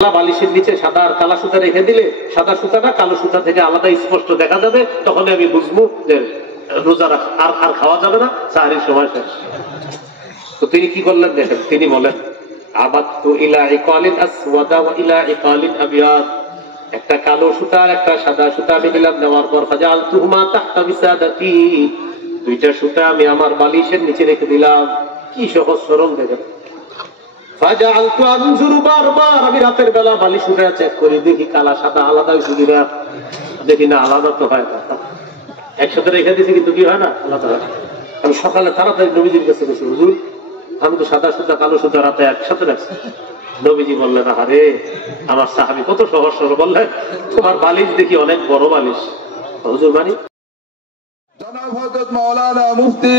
বালিশের নিচে সাদা আর কালা সুতা রেখে দিলে সাদা সুতাটা কালো সুতা থেকে আলাদা স্পষ্ট দেখা যাবে, তখন আমি বুঝবো যে রোজা আর খাওয়া যাবে না, সাহারির সময় শেষ। তো তিনি কি করলেন দেখেন, তিনি বলেন আবাদতু ইলা ইকালিন আসওয়াদা ওয়া ইলা ইকালিন আবিয়াদ, একটা কালো সুতা আর একটা সাদা সুতা আমি দিলাম, নেওয়ার পর ফাজালতুহুমা তাহতা বিসাদাতি, দুইটা সুতা আমি আমার বালিশের নিচে রেখে দিলাম। কি সহজ সরল দেখেন। ফাজালতু আনজুরু, বারবার আমি রাতের বেলা বালিশ উঠে চেক করি, দেখি কালা সাদা আলাদা হয়েছে কিনা, দেখি না আলাদা তো হয় না, একসাথে রেখে দিয়েছি কিন্তু কি হয় না আলাদা হয়। আমি সকালে তাড়াতাড়ি নবীজির কাছে গেছি, হুজুর আমি তো সাদা সুতা কালো সুতা রাতে একসাথে রাখছি। নবীজি বললেন আরে আমার সাহাবী কত সহজ সরল, বললেন তোমার বালিশ দেখি অনেক বড় বালিশ। হুজুর মানে জনাব হযরত মাওলানা মুফতি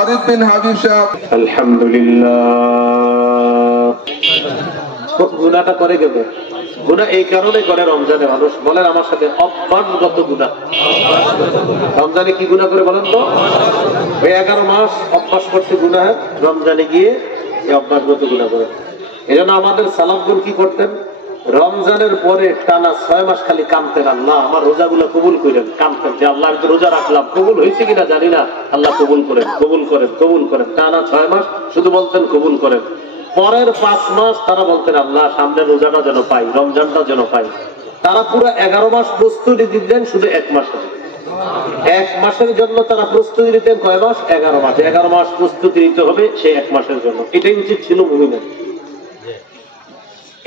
আরিফ বিন হাবিব সাহেব। আলহামদুলিল্লাহ। গুনাহটা করে কেন? গুনাহ এই কারণে করে রমজানে মানুষ, বলেন আমার সাথে, অভ্যাসগত গুনাহ। রমজানে কি গুনাহ করে বলেন তো? এই 11 মাস অভ্যাস করতে গুনাহ, রমজানে গিয়ে এই অভ্যাসগত গুনাহ করে। এজন্য আমাদের সালাফগণ কি করতেন, রমজানের পরে টানা 6 মাস খালি কামতেন, আল্লাহ আমার রোজাগুলো কবুল করেন। কামতেন যে আল্লাহ আমি তো রোজা রাখলাম, কবুল হয়েছে কিনা জানি না, আল্লাহ কবুল করেন, কবুল করেন, কবুল করেন। টানা 6 মাস শুধু বলতেন কবুল করেন। পরের 5 মাস তারা বলতেন আল্লাহ সামনে রোজাটা যেন পাই, রমজানটা যেন পাই। তারা পুরো 11 মাস প্রস্তুতি দিতেন শুধু 1 মাসে। 1 মাসের জন্য তারা প্রস্তুতি নিতেন কয় মাস? 11 মাস। 11 মাস প্রস্তুতি নিতে হবে সেই 1 মাসের জন্য। এটাই উচিত ছিল মুমিনের।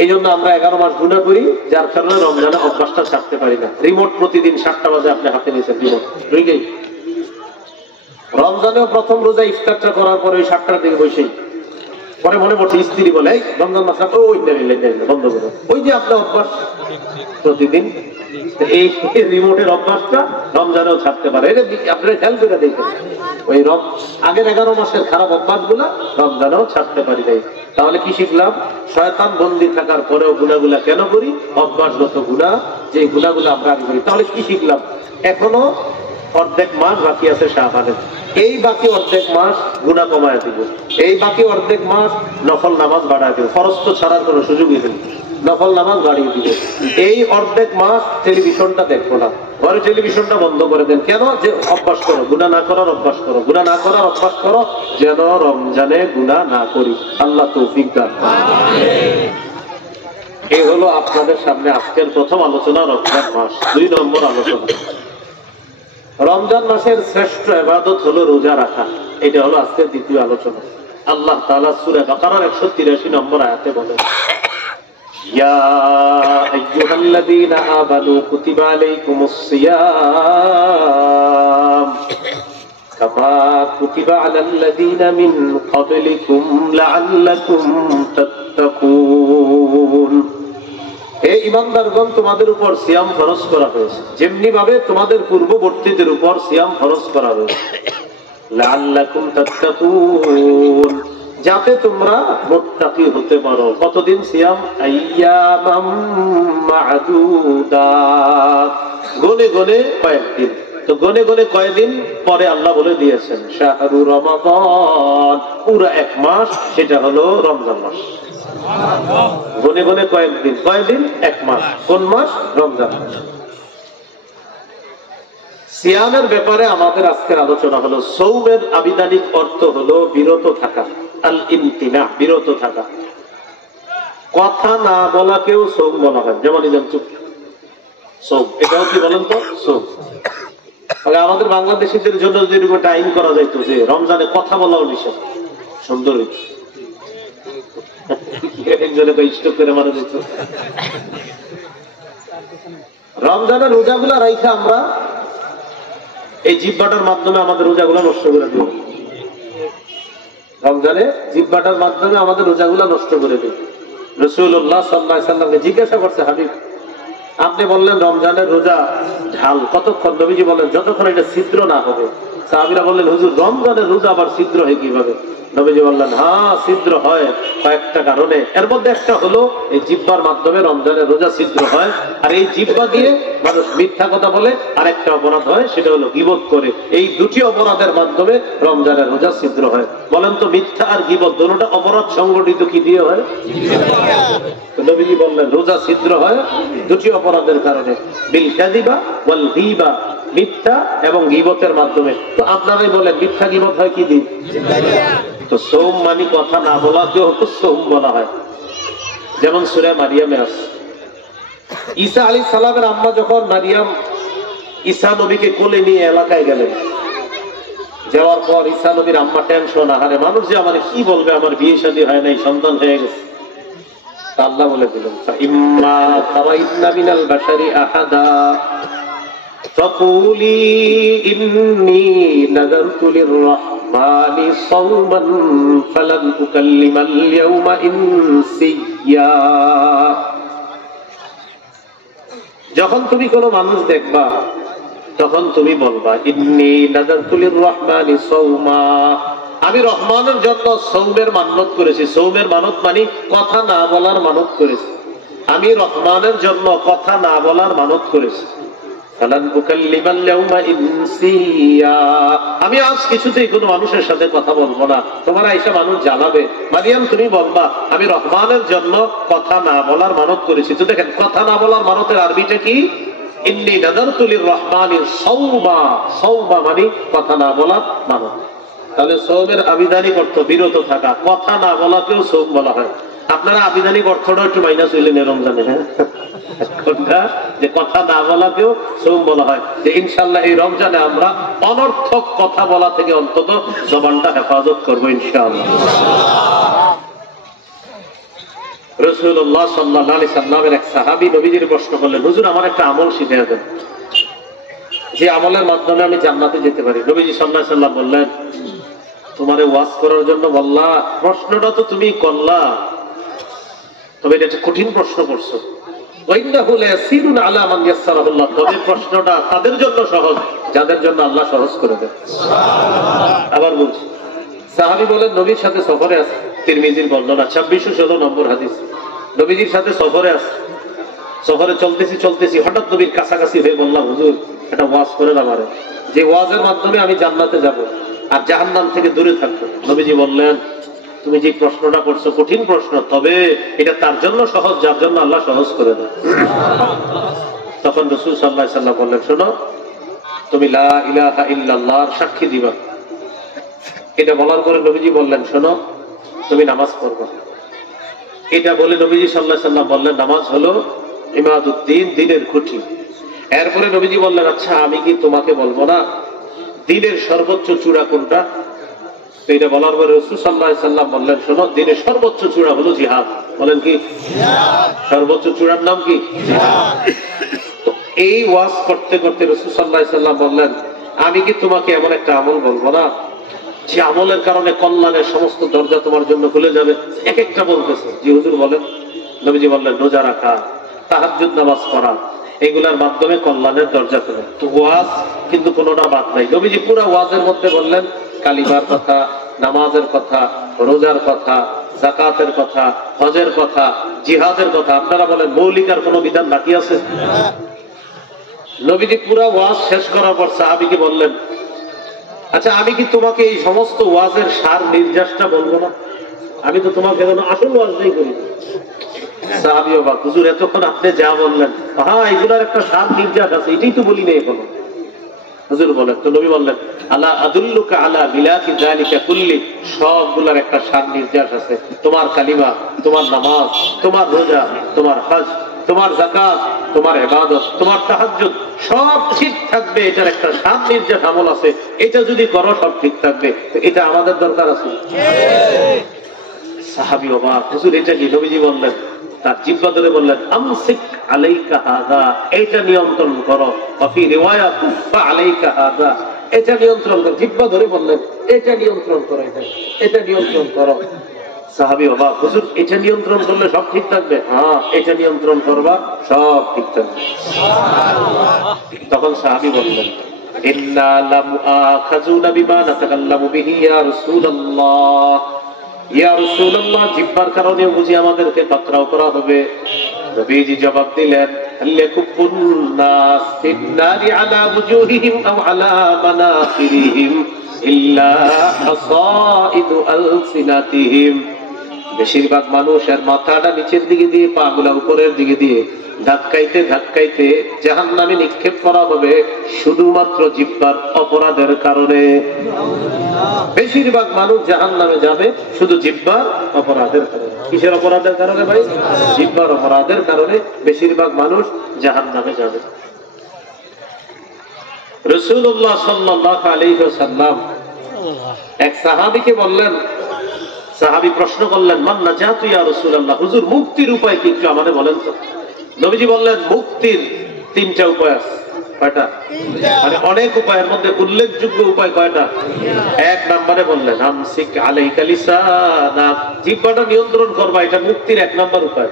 এই জন্য আমরা 11 মাস গুনাহ করি, যার কারণে রমজানে অভ্যাসটা ছাড়তে পারি না। রিমোট প্রতিদিন 7টা বাজে আপনি হাতে নিয়েছেন, রিমোট ঢুকেই রমজানেও প্রথম রোজা ইফতারটা করার পরে ওই 7টার দিকে বসেই পরে মনে পড়ছে, স্ত্রী বলে রমজান মাস ওই বন্ধ করো, ওই যে আপনার অভ্যাস প্রতিদিন, এই রিমোটের অভ্যাসটা রমজানেও ছাড়তে পারে। এটা আপনারা খেয়াল করে দেখেন, ওই আগের 11 মাসের খারাপ অভ্যাস গুলা রমজানেও ছাড়তে পারি নাই। তাহলে কি শিখলাম? শয়তান বন্দী থাকার পরেও গুনাহগুলা কেন করি? অভ্যাসগত গুনাহ, যে গুনাহগুলো আমরা আগে করি। তাহলে কি শিখলাম? এখনো অর্ধেক মাস বাকি আছে শাবানের, এই বাকি অর্ধেক মাস গুনাহ কমায় দিব, এই বাকি অর্ধেক মাস নফল নামাজ বাড়ায় দিব। ফরজ তো ছাড়ার কোনো সুযোগই নেই, নফল নামাজ বাড়িয়ে দিব। এই অর্ধেক মাস টেলিভিশনটা দেখবো না, ঘরে টেলিভিশনটা বন্ধ করে দেন। কেন? যে অভ্যাস করো, গুনাহ না করার অভ্যাস করো, গুনাহ না করার অভ্যাস করো, যেন রমজানে গুনাহ না করি। আল্লাহ তৌফিক দান। এই হলো আপনাদের সামনে আজকের প্রথম আলোচনা, রমজান মাস। 2 নম্বর আলোচনা, রমজান মাসের শ্রেষ্ঠ ইবাদত হলো রোজা রাখা। এটা হলো আজকের দ্বিতীয় আলোচনা। আল্লাহ তাআলা সূরা বাকারার 183 নম্বর আয়াতে বলেন, ইয়া আইয়ুহাল্লাযীনা আমানু কুতিবা আলাইকুমুস সিয়াম কামা কুতিবা আলাল্লাযীনা মিন ক্বাবলিকুম লাআল্লাকুম তাত্তাকুন। হে ঈমানদারগণ, তোমাদের উপর সিয়াম ফরজ করা হয়েছে যেমনি ভাবে তোমাদের পূর্ববর্তীদের উপর সিয়াম ফরজ করা হয়েছে, লাআল্লাকুম তাত্তাকুন, যাতে তোমরা মুত্তাকি হতে পারো। কতদিন সিয়াম? আইয়ামাম মা'দুদাত, গনে গনে কয়েকদিন। তো গনে গনে কয়েকদিন পরে আল্লাহ বলে দিয়েছেন শাহরু রমাদান, পুরো 1 মাস, সেটা হলো রমজান মাস। গনে গনে কয়েকদিন, কয়েকদিন 1 মাস। কোন মাস? রমজান মাস। সিয়ামের ব্যাপারে আমাদের আজকের আলোচনা হলো, সৌমের আবিধানিক অর্থ হলো বিরত থাকা, আল ইমতিনা, বিরত থাকা। কথা না বলাকেও সৌম বলা হয়, যেমন ইজাম চুপ, সৌম। এটাও কি বলেন তো? সৌম। আমাদের বাংলাদেশিদের জন্য যদি একটা আইন করা যাইতো যে রমজানে কথা বলাও নিষেধ, সুন্দর হইত। রমজানের রোজাগুলা রাইখা আমরা এই জিহ্বাটার মাধ্যমে আমাদের রোজাগুলা নষ্ট করে দিই। রমজানে জিহ্বাটার মাধ্যমে আমাদের রোজাগুলা নষ্ট করে দিই। রাসূলুল্লাহ সাল্লাল্লাহু আলাইহি ওয়াসাল্লামকে জিজ্ঞাসা করছে, হাবিব আপনি বললেন রমজানের রোজা ঝাল কতক্ষণ? নবীজি বলেন যতক্ষণ এটা ছিদ্র না হবে। সাহাবীরা বললেন, হুজুর রমজানের রোজা আবার ছিদ্র হয় কিভাবে? নবীজি বললেন, হ্যাঁ ছিদ্র হয় কয়েকটা কারণে। এর মধ্যে একটা হলো এই জিহ্বার মাধ্যমে রমজানের রোজা ছিদ্র হয়। আর এই জিহ্বা দিয়ে মানুষ মিথ্যা কথা বলে, আরেকটা অপরাধ হয়, সেটা হলো গীবত করে। এই দুটি অপরাধের মাধ্যমে রমজানের রোজা ছিদ্র হয়। বলেন তো, মিথ্যা আর গীবত দুটোটা অপরাধ সংগঠিত কি দিয়ে হয়? নবীজি বললেন রোজা ছিদ্র হয় দুটি অপরাধের কারণে, বিল কাযিবা ওয়াল গীবা, মিথ্যা এবং গীবতের মাধ্যমে। তো আপনারাই বলেন মিথ্যা গীবত হয় কি দিয়ে? তো সৌম মানে কথা না বলাকেও সৌম বলা হয়। যেমন সূরা মারিয়ামে আছে, ঈসা আলাইহিস সালামের আম্মা যখন মারিয়াম ঈসা নবীকে কোলে নিয়ে এলাকায় গেলেন, যাওয়ার পর ঈসা নবীর আম্মা টেনশন, আহারে মানুষ যে আমার কি বলবে, আমার বিয়ে শাদী হয় নাই, সন্তান হয়ে গেছে। আল্লাহ বলে দিলেন, ইম্মা তারাইনা মিনাল বাশারি আহাদা ফাকুলি ইন্নী নাযারতু লিররাহমানি সাওমান ফালান উকাল্লিমাল ইয়াওমা ইনসিয়্যা। যখন তুমি কোনো মানুষ দেখবা তখন তুমি বলবা, ইন্নী নাযারতু লিররাহমানি সাওমা, আমি রহমানের জন্য সৌমের মানত করেছি। সৌমের মানত মানে কথা না বলার মানত করেছি। আমি রহমানের জন্য কথা না বলার মানত করেছি। আমি আজ কিছুতেই কোনো মানুষের সাথে কথা বলবো না। তোমার আইসা মানুষ জানাবে, মারিয়াম তুমি বলবা আমি রহমানের জন্য কথা না বলার মানত করেছি। তো দেখেন, কথা না বলার মানতের আরবিটা কি? ইন্নী নাযারতু লিররাহমানি সাওমা। সাওমা মানে কথা না বলার মানত। তাহলে সৌমের আবিধানিক অর্থ বিরত থাকা, কথা না বলাকেও সৌম বলা হয়। আপনারা আবিধানিক অর্থটা একটু মাইনাস হইলেন রমজানে, হ্যাঁ, যে কথা না বলাকেও সৌম বলা হয়। যে ইনশাআল্লাহ এই রমজানে আমরা অনর্থক কথা বলা থেকে অন্তত জবানটা হেফাজত করবো ইনশাআল্লাহ। রাসূলুল্লাহ সাল্লাল্লাহু আলাইহি সাল্লামের এক সাহাবী নবীজির প্রশ্ন করলেন, হুজুর আমার একটা আমল শিখিয়ে দেন, যে আমলের মাধ্যমে আমি জান্নাতে যেতে পারি। নবীজি সাল্লাল্লাহু আলাইহি সাল্লাম বললেন, তোমারে ওয়াজ করার জন্য বললা, প্রশ্নটা তো তুমি করলা, তবে এটা একটা কঠিন প্রশ্ন করছো। তবে প্রশ্নটা তাদের জন্য সহজ যাদের জন্য আল্লাহ সহজ করে দেন। আবার বলছি, সাহাবী বলেন নবীর সাথে সফরে আছে, তিরমিজির বর্ণনা 2616 নম্বর হাদিস। নবীজির সাথে সফরে আছে, সফরে চলতেছি হঠাৎ নবীর কাছাকাছি হয়ে বললাম, হুজুর একটা ওয়াজ করেন আমারে, যে ওয়াজের মাধ্যমে আমি জান্নাতে যাব আর জাহান্নাম থেকে দূরে থাকবো। নবীজি বললেন, তুমি যে প্রশ্নটা করছো কঠিন প্রশ্ন, তবে এটা তার জন্য সহজ যার জন্য আল্লাহ সহজ করে দেন। তখন রাসূল সাল্লাল্লাহু আলাইহি সাল্লাম বললেন, শোনো, তুমি লা ইলাহা ইল্লাল্লাহর সাক্ষী দিবা। এটা বলার পরে নবীজি বললেন, শোনো, তুমি নামাজ পড়বা। এটা বলে নবীজি সাল্লাল্লাহু আলাইহি সাল্লাম বললেন, নামাজ হলো ইমাদুদ্দিন, দিনের খুঁটি। এরপরে নবীজি বললেন, আচ্ছা আমি কি তোমাকে বলবো না দিনের সর্বোচ্চ চূড়া কোনটা? এটা বলার পরে রাসূল সাল্লাল্লাহু আলাইহি সাল্লাম বললেন, শোনো, দিনের সর্বোচ্চ চূড়া হলো জিহাদ। বলেন কি? সর্বোচ্চ চূড়ার নাম কি? জিহাদ। তো এই ওয়াজ করতে করতে রাসূল সাল্লাল্লাহু আলাইহি সাল্লাম বললেন, আমি কি তোমাকে এমন একটা আমল বলবো না যে আমলের কারণে কল্যাণের সমস্ত দরজা তোমার জন্য খুলে যাবে? এক একটা বলতেছে। জি হুজুর বলেন। নবীজি বললেন, রোজা রাখা, তাহাজ্জুদ নামাজ পড়া, এগুলার মাধ্যমে কল্যাণের দরজা খুলে। তো ওয়াজ কিন্তু কোনোটা বাদ নাই। নবীজি পুরো ওয়াজের মধ্যে বললেন কালিমার কথা, নামাজের কথা, রোজার কথা, যাকাতের কথা, হজের কথা, জিহাদের কথা। আপনারা বলেন মৌলিক আর কোনো বিধান বাকি আছে? নবীজি পুরো ওয়াজ শেষ করার পর সাহাবীকে বললেন, আচ্ছা আমি কি তোমাকে এই সমস্ত ওয়াজের সার নির্যাসটা বলবো না? আমি তো তোমাকে এখনো আসল ওয়াজটাই করি। সাহাবী অবাক, হুজুর এতক্ষণ আপনি যা বললেন, হ্যাঁ এগুলার একটা সার নির্যাস আছে, এটাই তো বলি না এখনো। হুজুর বলেন, তো নবী বললেন, আলা আদুল্লুকা আলা মিলাকি যালিকা কুল্লি, সবগুলার একটা সার নির্যাস আছে। তোমার কালিমা, তোমার নামাজ, তোমার রোজা, তোমার হজ, তোমার যাকাত, তোমার ইবাদত, তোমার তাহাজ্জুদ, সব ঠিক থাকবে। এটার একটা সার নির্যাস আমল আছে, এটা যদি করো সব ঠিক থাকবে। এটা আমাদের দরকার আছে। সাহাবী অবাক, হুজুর এটা কি? নবীজি বললেন, তার জিহ্বা ধরে বললেন, আমসিক আলাইকা হাযা, এটা নিয়ন্ত্রণ করো। ফি রিওয়ায়া কুফা আলাইকা হাযা, এটা নিয়ন্ত্রণ করো। জিহ্বা ধরে বললেন, এটা নিয়ন্ত্রণ করো, এটা নিয়ন্ত্রণ করো। সাহাবী অবাক, হুজুর এটা নিয়ন্ত্রণ করলে সব ঠিক থাকবে? হ্যাঁ, এটা নিয়ন্ত্রণ করবা, সব ঠিক থাকবে। তখন সাহাবী বললেন, ইন্না লামুআখাযুনা বিমা নাতাকাল্লামু বিহি ইয়া রাসূলুল্লাহ, ইয়া রাসূলুল্লাহ, জিহ্বার কারণে বুঝি আমাদেরকে পাকড়াও করা হবে। নবীজি জবাব দিলেন, আল্লাকুবুন নাস ফিন্নারি আলা ওয়ুজুহিহিম আও আলা মানাখিরিহিম ইল্লা হাসাইদু আলসিনাতিহিম। বেশিরভাগ মানুষের মাথাটা নিচের দিকে দিয়ে, পা গুলা উপরের দিকে দিয়ে ধাক্কাইতে ধাক্কাইতে জাহান্নামে নিক্ষেপ করা হবে শুধুমাত্র জিহ্বার অপরাধের কারণে। বেশিরভাগ মানুষ জাহান্নামে যাবে শুধু জিহ্বার অপরাধের কারণে। কিসের অপরাধের কারণে ভাই? জিহ্বার অপরাধের কারণে বেশিরভাগ মানুষ জাহান্নামে যাবে। রাসূলুল্লাহ সাল্লাল্লাহু আলাইহি ওয়াসাল্লাম এক সাহাবীকে বললেন, সাহাবী প্রশ্ন করলেন, মান নাজাতু ইয়া রাসূলুল্লাহ, হুজুর মুক্তির উপায় কি একটু আমাদের বলেন তো। নবীজি বললেন, মুক্তির তিনটা উপায় আছে। কয়টা? মানে অনেক উপায়ের মধ্যে উল্লেখযোগ্য উপায় কয়টা? এক নম্বরে বললেন, আমসিক আলাইকা লিসানাক, জিহ্বাটা নিয়ন্ত্রণ করবা, এটা মুক্তির এক নম্বর উপায়।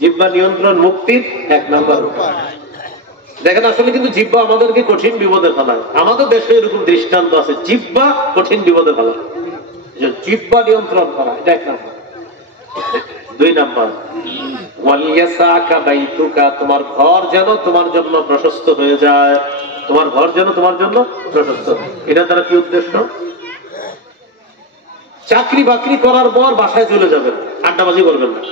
জিহ্বা নিয়ন্ত্রণ মুক্তির এক নম্বর উপায়। দেখেন আসলে কিন্তু জিহ্বা আমাদেরকে কঠিন বিপদে ফেলায়। আমাদের দেশে এরকম দৃষ্টান্ত আছে, জিহ্বা কঠিন বিপদে ফেলায়। জিহ্বা নিয়ন্ত্রণ করা, এটা এক নম্বর। দুই নম্বর, ওয়ালিয়াসাকা বাইতুকা, তোমার ঘর যেন তোমার জন্য প্রশস্ত হয়ে যায়। তোমার ঘর যেন তোমার জন্য প্রশস্ত। এটা দ্বারা কি উদ্দেশ্য? চাকরি বাকরি করার পর বাসায় চলে যাবেন, আড্ডাবাজি করবেন না।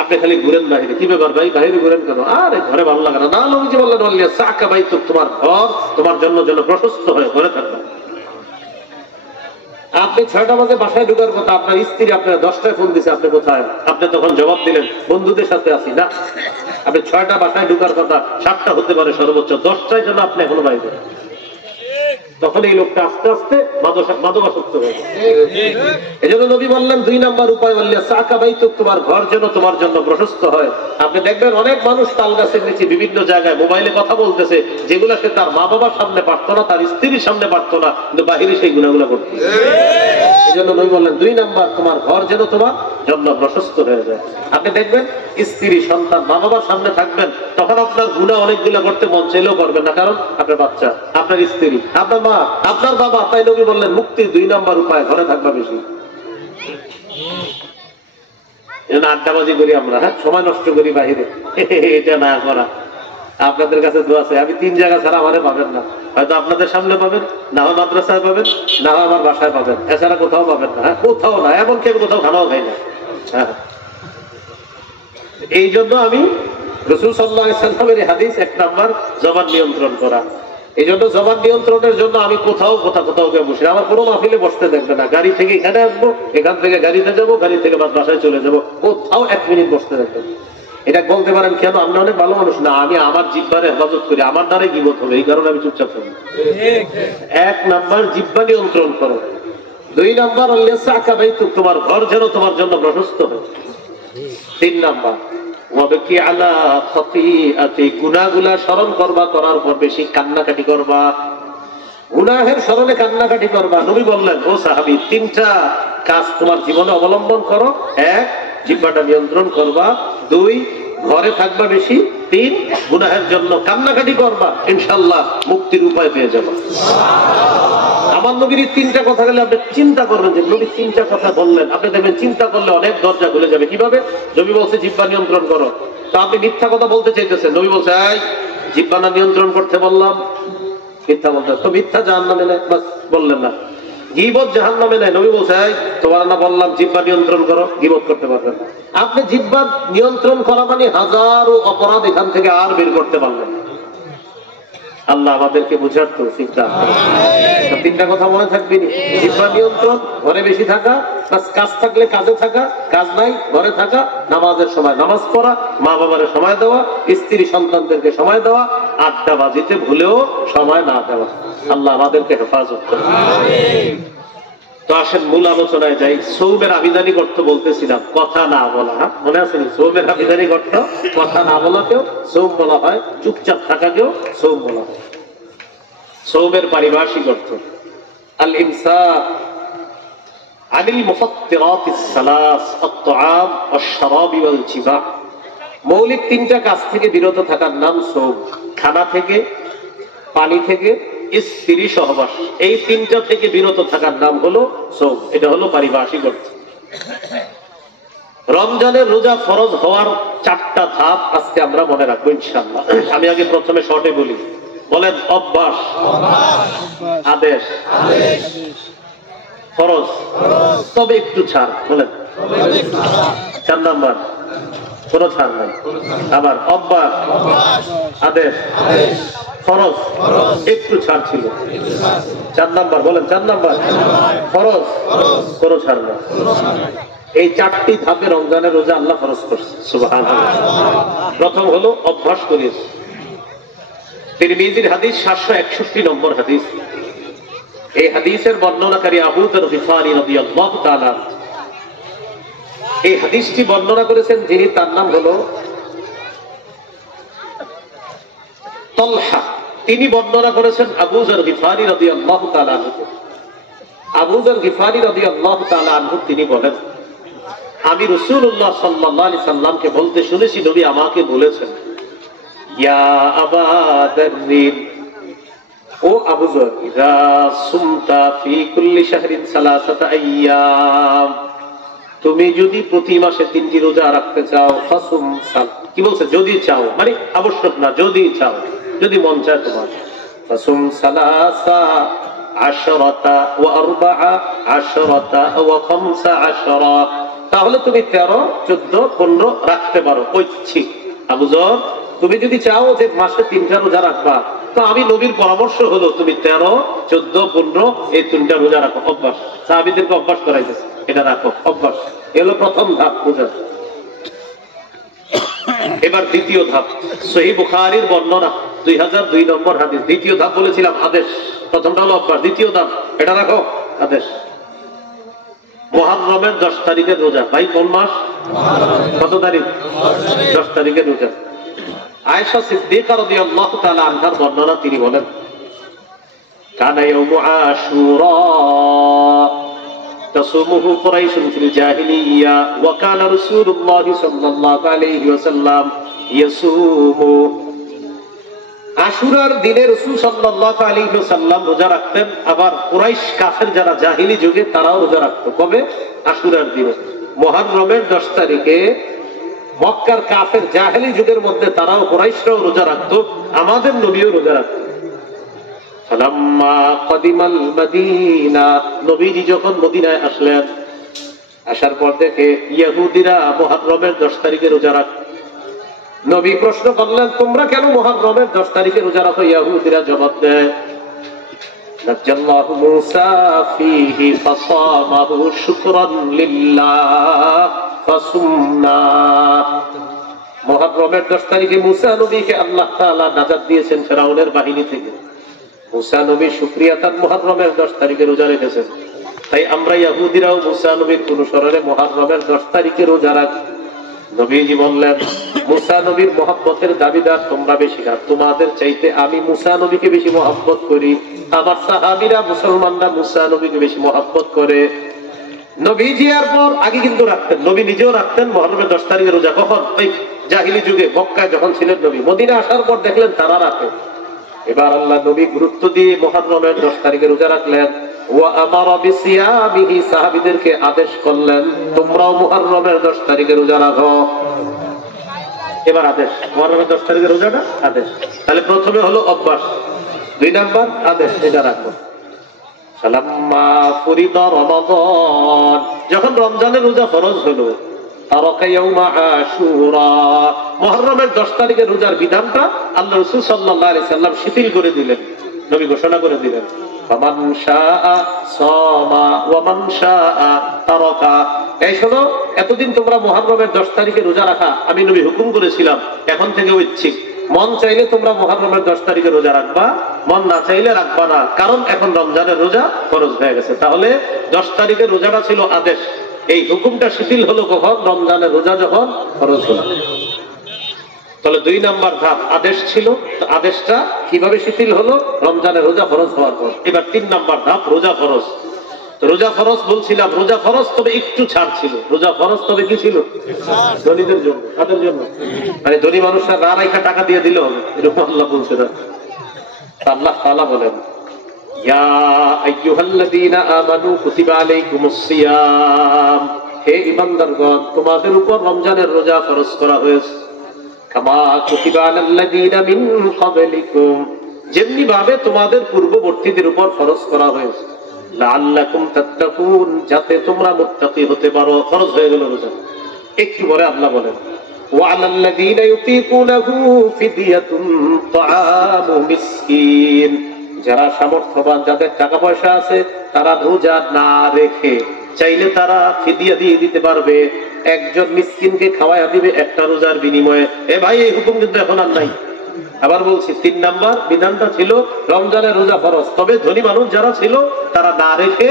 আপনি খালি ঘুরেন বাহিরে, কি ব্যাপার ভাই বাহিরে ঘুরেন কেন? আরে ঘরে ভালো লাগে না। নবীজি বললেন, ওয়ালিয়াসাকা বাইতুক, তোমার ঘর তোমার জন্য যেন প্রশস্ত হয়ে ঘরে থাকবে। আপনি 6টা বাজে বাসায় ঢুকার কথা, আপনার স্ত্রী আপনার 10টায় ফোন দিছে, আপনি কোথায়? আপনি তখন জবাব দিলেন, বন্ধুদের সাথে আছি। না, আপনি 6টা বাসায় ঢুকার কথা, 7টা হতে পারে সর্বোচ্চ, 10টায় যেন আপনি এখনো বাইরে। তখন এই লোকটা আস্তে আস্তে মাদকাসক্ত হয়ে যায়। এই জন্য নবী বললেন 2 নাম্বার উপায়, ওয়ালিয়াসাকা বাইতুক, তোমার ঘর যেন তোমার জন্য প্রশস্ত হয়। আপনি দেখবেন অনেক মানুষ তাল গাছের নিচে বিভিন্ন জায়গায় মোবাইলে কথা বলতেছে, যেগুলা সে তার মা বাবার সামনে পারতো না, তার স্ত্রীর সামনে পারতো না, কিন্তু বাহিরে সেই গুণাগুলা করতো। এই জন্য নবী বললেন 2 নাম্বার, তোমার ঘর যেন তোমার জন্য প্রশস্ত হয়ে যায়। আপনি দেখবেন স্ত্রী, সন্তান, মা বাবার সামনে থাকবেন, তখন আপনার গুনাহ অনেকগুলা করতে মন চাইলেও করবেন না, কারণ আপনার বাচ্চা, আপনার স্ত্রী, আপনার মা, আপনার বাবা। তাই নবী বললেন মুক্তির 2 নাম্বার উপায়, ঘরে থাকবা বেশি। আড্ডাবাজি করি আমরা, হ্যাঁ, সময় নষ্ট করি বাহিরে, এটা না করা। আপনাদের কাছে দোয়া আছে, আমি 3 জায়গা ছাড়া আমারে পাবেন না। হয়তো আপনাদের সামনে পাবেন, না হয় মাদ্রাসায় পাবেন, না হয় আমার বাসায় পাবেন, এছাড়া কোথাও পাবেন না। কোথাও না, এমনকি আমি কোথাও খানাও খাই না। হ্যাঁ, এই জন্য আমি রাসূল সাল্লাল্লাহু আলাইহি ওয়াসাল্লামের হাদিস 1 নাম্বার জবান নিয়ন্ত্রণ করা। এই জন্য জবান নিয়ন্ত্রণের জন্য আমি কোথাও গিয়ে বসি, আমার কোনো মাহফিলে বসতে দেখবে না। গাড়ি থেকে এখানে আসবো, এখান থেকে গাড়িতে যাবো, গাড়ি থেকে বাসায় চলে যাবো, কোথাও 1 মিনিট বসতে দেখবেন। এটা বলতে পারেন কেন? আমরা অনেক ভালো মানুষ না, আমি আমার জিহ্বারে হেফাজত করি, আমার দ্বারে গীবত হবে, এই কারণে আমি চুপচাপ থাকি। 1 নাম্বার জিহ্বা নিয়ন্ত্রণ করো। 2 নাম্বার, ওয়ালিয়াসাকা বাইতুক, তোমার ঘর যেন তোমার জন্য প্রশস্ত হয়। 3 নাম্বার, ওয়াবকি আলা খাতিআতি, গুনাহগুলা স্মরণ করবা, করার পর বেশি কান্নাকাটি করবা, গুনাহের স্মরণে কান্নাকাটি করবা। নবী বললেন, ও সাহাবী, 3টা কাজ তোমার জীবনে অবলম্বন করো। 1, জিহ্বাটা নিয়ন্ত্রণ করবা। 2, ঘরে থাকবা বেশি। 3, গুনাহের জন্য কান্নাকাটি করবা, ইনশাআল্লাহ মুক্তির উপায় পেয়ে যাবা। আমার নবীর 3টা কথা গেলে আপনি চিন্তা করবেন যে নবী 3টা কথা বললেন, আপনি দেখবেন চিন্তা করলে অনেক দরজা খুলে যাবে। কিভাবে? নবী বলছে জিহ্বা নিয়ন্ত্রণ করো, তো আপনি মিথ্যা কথা বলতে চাইতেছেন, নবী বলছে এই জিহ্বা না নিয়ন্ত্রণ করতে বললাম, মিথ্যা বলতে, তো মিথ্যা জাহান্নামে নেয়, বাস বললেন না। গীবত জাহান্নামে নেয়, নবী বলছে এই তোমার না বললাম জিহ্বা নিয়ন্ত্রণ করো, গীবত করতে পারবেন না। আপনি জিহ্বা নিয়ন্ত্রণ করা মানে হাজারো অপরাধ এখান থেকে আর বের করতে পারবেন। আল্লাহ আমাদেরকে বুঝার তৌফিক দান করুন। 3টা কথা মনে থাকবে, জিহ্বা নিয়ন্ত্রণ, ঘরে বেশি থাকা, কাজ থাকলে কাজে থাকা, কাজ নাই ঘরে থাকা, নামাজের সময় নামাজ পড়া, মা বাবার সময় দেওয়া, স্ত্রী সন্তানদেরকে সময় দেওয়া, আড্ডাবাজিতে ভুলেও সময় না দেওয়া। আল্লাহ আমাদেরকে হেফাজত করুন। তো আসেন মূল আলোচনায় যাই। সৌমের আবিধানিক অর্থ বলতেছিলাম, কথা না বলা। মনে আছে? সৌমের আবিধানিক অর্থ কথা না বলাকেও সৌম বলা হয়, চুপচাপ থাকাকেও সৌম বলা হয়। সৌমের পারিভাষিক অর্থ আল ইমসাক আনিল মুফাত্তিরাতিস সালাস, আত-তাআম ওয়াশ-শারাবি ওয়াল-জিমা'। মৌলিক 3টা কাজ থেকে বিরত থাকার নাম সৌম। খানা থেকে, পানি থেকে, স্ত্রী সহবাস, এই তিনটা থেকে বিরত থাকার নাম হলো সওম। এটা হলো পারিভাষিক অর্থ। রমজানের রোজা ফরজ হওয়ার 4টা ধাপ আজকে আমরা মনে রাখবো ইনশাআল্লাহ। আমি আগে প্রথমে শর্টে বলি। বলেন অভ্যাস, আদেশ, ফরজ, তবে একটু ছাড়। বলেন 4 নাম্বার, কোন ছাড় নাই। আবার অভ্যাস, আদেশ, ফরজ, একটু ছাড় ছিল। 4 নাম্বার, বলেন 4 নাম্বার, ফরজ, কোন ছাড় নাই। এই 4টি ধাপে রমজানের রোজা আল্লাহ ফরজ করছে। সুবহানাল্লাহ। প্রথম হলো অভ্যাস করিয়েছে। তিরমিজির হাদিস 761 নম্বর হাদিস। এই হাদিসের বর্ণনাকারী আবু যর গিফারী রাদিয়াল্লাহু তাআলা। এই হাদিসটি বর্ণনা করেছেন যিনি, তার নাম হলো তালহা। তিনি বর্ণনা করেছেন আবু যর গিফারী রাদিয়াল্লাহু তাআলা আনহু। আবু যর গিফারী রাদিয়াল্লাহু তাআলা আনহু তিনি বলেন, আমি রাসূলুল্লাহ সাল্লাল্লাহু আলাইহি সাল্লামকে বলতে শুনেছি, নবী আমাকে বলেছেন, ইয়া আবা যাররিন, ও আবু যর, ইযা সুমতা ফি কুল্লি শাহরিন সালাসাতা আইয়াম, তুমি যদি প্রতি মাসে 3টি রোজা রাখতে চাও, ফাসুম সাল, কি বলছে, যদি চাও, মানে আবশ্যক না, যদি চাও, যদি মন চায় তোমার, ফাসুম সালাসা আশরাতা ওয়া আরবাআ আশরাতা ওয়া খামসা আশরা, তাহলে তুমি 13, 14, 15 রাখতে পারো, ঐচ্ছিক। আবু যর, তুমি যদি চাও যে মাসে 3টা রোজা রাখবা, তো আমি নবীর পরামর্শ হলো তুমি 13, 14, 15 এই 3টা রোজা রাখো। অভ্যাস, সাহাবীদেরকে অভ্যাস করাইতেছে, এটা রাখো, অভ্যাস। এলো প্রথম ধাপ রোজা। এবার দ্বিতীয় ধাপ, সহিহ বুখারীর বর্ণনা 2002 নম্বর হাদিস। দ্বিতীয় ধাপ বলেছিলাম আদেশ, প্রথমটা হলো অভ্যাস, দ্বিতীয় ধাপ এটা রাখো, আদেশ। মুহররমের 10 তারিখের রোজা। ভাই কোন মাস? কত তারিখ? 10 তারিখের রোজা। আয়েশা সিদ্দিকা রাদিয়াল্লাহু তাআলা আনহার বর্ণনা, তিনি বলেন, কানা ইয়াউমু আশুরা তাসুমুহু কুরাইশুন ফিল জাহিলিয়্যা ওয়া কানা রাসূলুল্লাহ সাল্লাল্লাহু আলাইহি ওয়াসাল্লাম ইয়াসুমু। আশুরার দিনে রাসূল সাল্লাল্লাহু আলাইহি ওয়াসাল্লাম রোজা রাখতেন। আবার কুরাইশ কাফের যারা জাহিলি যুগে, তারাও রোজা রাখত। কবে? আশুরার দিনে। মুহররমের 10 তারিখে মক্কার কাফের জাহেলি যুগের মধ্যে তারাও, কুরাইশরাও রোজা রাখতো, আমাদের নবীও রোজা রাখতো। ফালাম্মা কদিমাল মদিনা, নবীজি যখন মদিনায় আসলেন, আসার পর দেখে ইহুদিরা মুহররমের 10 তারিখে রোজা রাখত। নবী প্রশ্ন করলেন, তোমরা কেন মুহররমের 10 তারিখে রোজা রাখো? ইহুদিরা জবাব দেয়, নাজ্জাল্লাহু মূসা ফীহি ফাসামাহু শুকরান লিল্লাহ ফাসুমনা। মুহররমের 10 তারিখে মুসা নবীকে আল্লাহ তাআলা নাজাত দিয়েছেন ফেরাউনের বাহিনী থেকে। মুসা নবী শুকরিয়াতান মুহররমের 10 তারিখে রোজা রেখেছেন। তাই আমরা ইহুদিরাও মুসা নবীর অনুসরণে মুহররমের 10 তারিখে রোজা রাখি। নবীজি বললেন, মুসা নবীর মহব্বতের দাবিদার তোমরা বেশি না, তোমাদের চাইতে আমি মুসা নবীকে বেশি মহব্বত করি। আমার সাহাবীরা, মুসলমানরা মুসা নবীকে বেশি মহব্বত করে। নবীজি আর পর আগে কিন্তু রাখতেন, নবী নিজেও রাখতেন মুহররমের 10 তারিখে রোজা। কখন? ওই জাহিলি যুগে মক্কায় যখন ছিলেন নবী। মদিনা আসার পর দেখলেন তারা রাখে। এবার আল্লাহ নবী গুরুত্ব দিয়ে মুহররমের 10 তারিখে রোজা রাখলেন। ওয়া আমারা বিসিয়ামিহি, সাহাবীদেরকে আদেশ করলেন, তোমরাও মুহররমের 10 তারিখে রোজা রাখো। এবার আদেশ, মুহররমের 10 তারিখে রোজাটা আদেশ। তাহলে প্রথমে হলো অভ্যাস, 2 নাম্বার আদেশ, এটা রাখো। ফালাম্মা ফুরিদা রমাদান, যখন রমজানের রোজা ফরজ হলো, তারাকা ইয়াউমা আশুরা, মুহররমের 10 তারিখের রোজার বিধানটা আল্লাহ রাসূল সাল্লাল্লাহু আলাইহি সাল্লাম শিথিল করে দিলেন। নবী ঘোষণা করে দিলেন, ফামান শাআ সামা ওয়া মান শাআ তারাকা। এই শোনো, এতদিন তোমরা মুহররমের 10 তারিখে রোজা রাখা আমি নবী হুকুম করেছিলাম, এখন থেকে ঐচ্ছিক। মন চাইলে তোমরা মুহররমের 10 তারিখে রোজা রাখবা, মন না চাইলে রাখবা না, কারণ এখন রমজানের রোজা ফরজ হয়ে গেছে। তাহলে 10 তারিখের রোজাটা ছিল আদেশ। এই হুকুমটা শিথিল হলো কখন? রমজানের রোজা যখন ফরজ হলো। তাহলে 2 নাম্বার ধাপ আদেশ ছিল, আদেশটা কিভাবে শিথিল হলো? রমজানের রোজা ফরজ হওয়ার পর। এবার 3 নাম্বার ধাপ, রোজা ফরজ। রোজা ফরজ বলছিলাম, রোজা ফরজ তবে একটু ছাড় ছিল। রোজা ফরজ তবে কি ছিল? ধনীদের জন্য। কাদের জন্য? মানে ধনী মানুষরা না রাখা টাকা দিয়ে দিলে হবে, এরকম আল্লাহ বলছে না। আল্লাহ তাআলা বলেন, ইয়া আইয়ুহাল্লাযীনা আমানু কুতিবা আলাইকুমুস সিয়াম, হে ঈমানদারগণ, তোমাদের উপর রমজানের রোজা ফরজ করা হয়েছে। কামা কুতিবা আলাল্লাযীনা মিন ক্বাবলিকুম, যেমনি ভাবে তোমাদের পূর্ববর্তীদের উপর ফরজ করা হয়েছে। লাআল্লাকুম তাত্তাকুন, যাতে তোমরা মুত্তাকি হতে পারো। ফরজ হয়ে গেল রোজা। একটু পরে আল্লাহ বলেন, ওয়া আলাল্লাযীনা ইউতীকুনাহু ফিদিয়াতুন তাআমু মিসকিন, যারা সামর্থ্যবান, যাদের টাকা পয়সা আছে, তারা রোজা না রেখে চাইলে তারা ফিদিয়া দিয়ে দিতে পারবে। একজন মিসকিনকে খাওয়াইয়া দিবে একটা রোজার বিনিময়ে। এ ভাই, এই হুকুম কিন্তু এখন আর নাই। আবার বলছি, 3 নাম্বার বিধানটা ছিল রমজানের রোজা ফরজ, তবে ধনী মানুষ যারা ছিল তারা না রেখে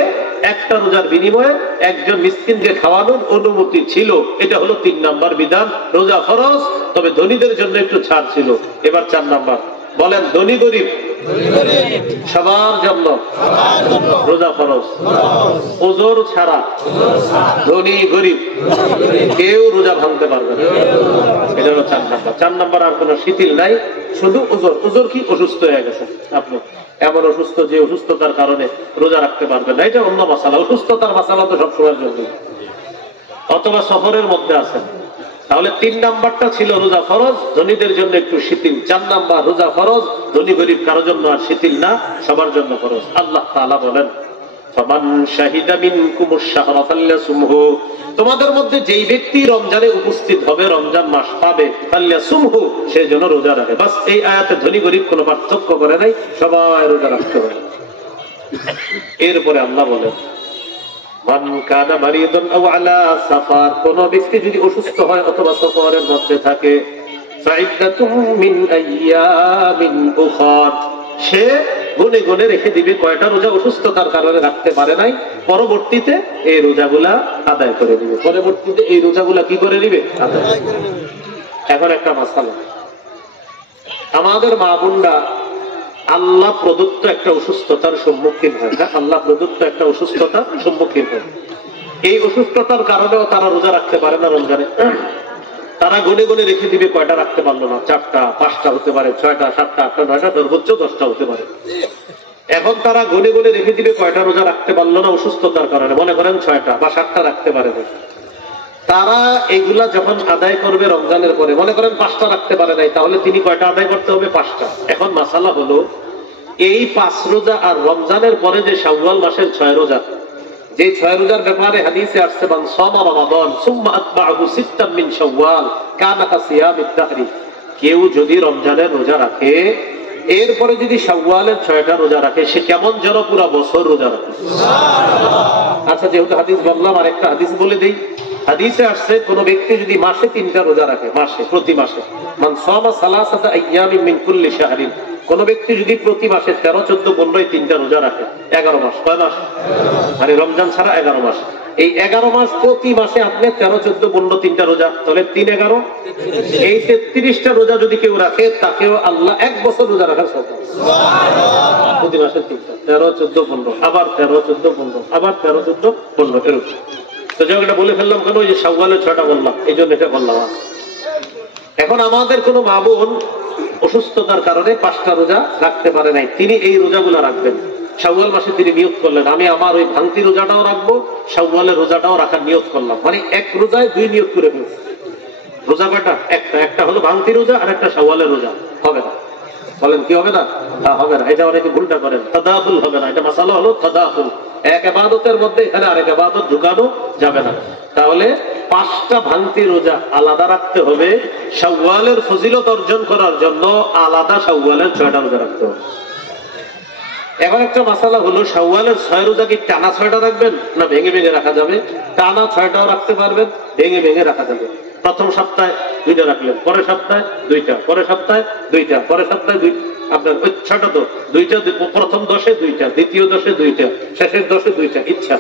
একটা রোজার বিনিময়ে একজন মিসকিনকে খাওয়ানোর অনুমতি ছিল। এটা হলো 3 নাম্বার বিধান। রোজা ফরজ, তবে ধনীদের জন্য একটু ছাড় ছিল। এবার 4 নাম্বার বলেন, ধনী গরিব সবার জন্য রোজা ফরজ, ওজর ছাড়া। ধনী গরিব কেউ রোজা ভাঙতে পারবে না। এটা হলো 4 নাম্বার। 4 নাম্বার আর কোন শিথিল নাই, শুধু ওজর। ওজর কি? অসুস্থ হয়ে গেছে আপনি, এমন অসুস্থ যে অসুস্থতার কারণে রোজা রাখতে পারবেন না, এটা অন্য মাসালা। অসুস্থতার মাসালা তো সবসময়ের জন্য। অথবা সফরের মধ্যে আছেন, তাহলে 3 নাম্বারটা ছিল রোজা ফরজ, ধনীদের জন্য একটু শিথিল। 4 নাম্বার রোজা ফরজ, ধনী গরিব কারোর জন্য আর শিথিল না, সবার জন্য ফরজ। আল্লাহ তাআলা বলেন, ফামান শাহিদা মিনকুমুশ শাহরা ফালইয়াসুমহু, তোমাদের মধ্যে যেই ব্যক্তি রমজানে উপস্থিত হবে, রমজান মাস পাবে, ফালইয়াসুমহু, সে যেন রোজা রাখে। বাস, এই আয়াতে ধনী গরিব কোনো পার্থক্য করে নাই, সবাই রোজা রাখতে হবে। এরপরে আল্লাহ বলেন, মান কানা মারিদান আও আলা সাফার, কোন ব্যক্তি যদি অসুস্থ হয় অথবা সফরের মধ্যে থাকে, ফাইদ্দাতুম মিন আইয়ামিন উখার, সে গুনে গুনে রেখে দিবে কয়টা রোজা অসুস্থতার কারণে রাখতে পারে নাই, পরবর্তীতে এই রোজাগুলা আদায় করে দিবে। পরবর্তীতে এই রোজাগুলা কি করে দিবে? আদায়। এখন একটা মাসালা, আমাদের মা বোনরা আল্লাহ প্রদত্ত একটা অসুস্থতার সম্মুখীন হয়। আল্লাহ প্রদত্ত একটা অসুস্থতার সম্মুখীন হয়। এই অসুস্থতার কারণেও তারা রোজা রাখতে পারে না রমজানে। তারা গুনে গুনে রেখে দিবে, কয়টা রাখতে পারলো না, 4টা 5টা হতে পারে, 6টা 7টা 8টা 9টা, সর্বোচ্চ 10টা হতে পারে। এখন তারা গুনে গুনে রেখে দিবে, কয়টা রোজা রাখতে পারলো না অসুস্থতার কারণে, মনে করেন 6টা বা 7টা রাখতে পারে না। তারা এগুলা যখন আদায় করবে রমজানের পরে, মনে করেন 5টা রাখতে পারে নাই, তাহলে তিনি কয়টা আদায় করতে হবে? 5টা। এখন মাসালা হলো, এই 5 রোজা আর রমজানের পরে যে শাওয়াল মাসের 6 রোজা, যে 6 রোজার ব্যাপারে হাদিসে আসছে, মান সামা রমাদান সুম্মা আতবাহু সিত্তাম মিন শাওয়াল কানা কাসিয়ামিদ দাহরি, কেউ যদি রমজানের রোজা রাখে, এরপরে যদি শাওয়ালের 6টা রোজা রাখে, সে কেমন যেন পুরো বছর রোজা রাখে। আচ্ছা, যেহেতু হাদিস বললাম, আর একটা হাদিস বলে দেই। হাদিসে আসছে, কোন ব্যক্তি যদি মাসে 3টা রোজা রাখে, মাসে, প্রতি মাসে, মান সামা সালাসাতা আইয়ামিন মিন কুল্লি শাহরিন, কোন ব্যক্তি যদি প্রতি মাসে 13, 14, 15 3টা রোজা রাখে, 11 মাস। কয় মাস? মানে রমজান ছাড়া 11 মাস। এই 11 মাস প্রতি মাসে আপনি 13, 14, 15 3টা রোজা, তাহলে 3, 11, এই 33টা রোজা যদি কেউ রাখে, তাকেও আল্লাহ 1 বছর রোজা রাখার সওয়াব। প্রতি মাসে 3টা, 13, 14, 15, আবার 13, 14, 15, আবার 13, 14, 15 এরকম। তো যাই হোক, এটা বলে ফেললাম কেন, ওই যে শাওয়ালের 6টা বললাম, এই জন্য এটা বললাম। এখন আমাদের কোনো মা বোন অসুস্থতার কারণে 5টা রোজা রাখতে পারে নাই, তিনি এই রোজাগুলো রাখবেন। শাওয়াল মাসে তিনি নিয়ত করলেন, আমি আমার ওই ভাঙতি রোজাটাও রাখবো, শাওয়ালের রোজাটাও রাখার নিয়ত করলাম। মানে 1 রোজায় 2 নিয়ত করে ফেলছে। রোজা কয়টা? একটা হলো ভাঙতি রোজা, আর একটা শাওয়ালের রোজা। হবে না? বলেন কি হবে না? হবে না। এটা অনেকে ভুলটা করেন, তাদাখুল হবে না। এটা মাসালা হলো তাদাখুল, এক ইবাদতের মধ্যে এখানে আরেক ইবাদত ঢুকানো যাবে না। তাহলে 5টা ভাঙতি রোজা আলাদা রাখতে হবে। শাওয়ালের ফজিলত অর্জন করার জন্য আলাদা শাওয়ালের 6টা রোজা রাখতে হবে। এখন একটা মাসালা হলো, শাওয়ালের 6 রোজা কি টানা 6টা রাখবেন, না ভেঙে ভেঙে রাখা যাবে? টানা 6টাও রাখতে পারবেন, ভেঙে ভেঙে রাখা যাবে। প্রথম সপ্তাহে 2টা রাখলেন, পরের সপ্তাহে 2টা, পরের সপ্তাহে 2টা, পরের সপ্তাহে 2, আপনার ওই 6টা তো 2টা, প্রথম 10-এ 2টা, দ্বিতীয় 10-এ 2টা, শেষের 10-এ 2টা, ইচ্ছা।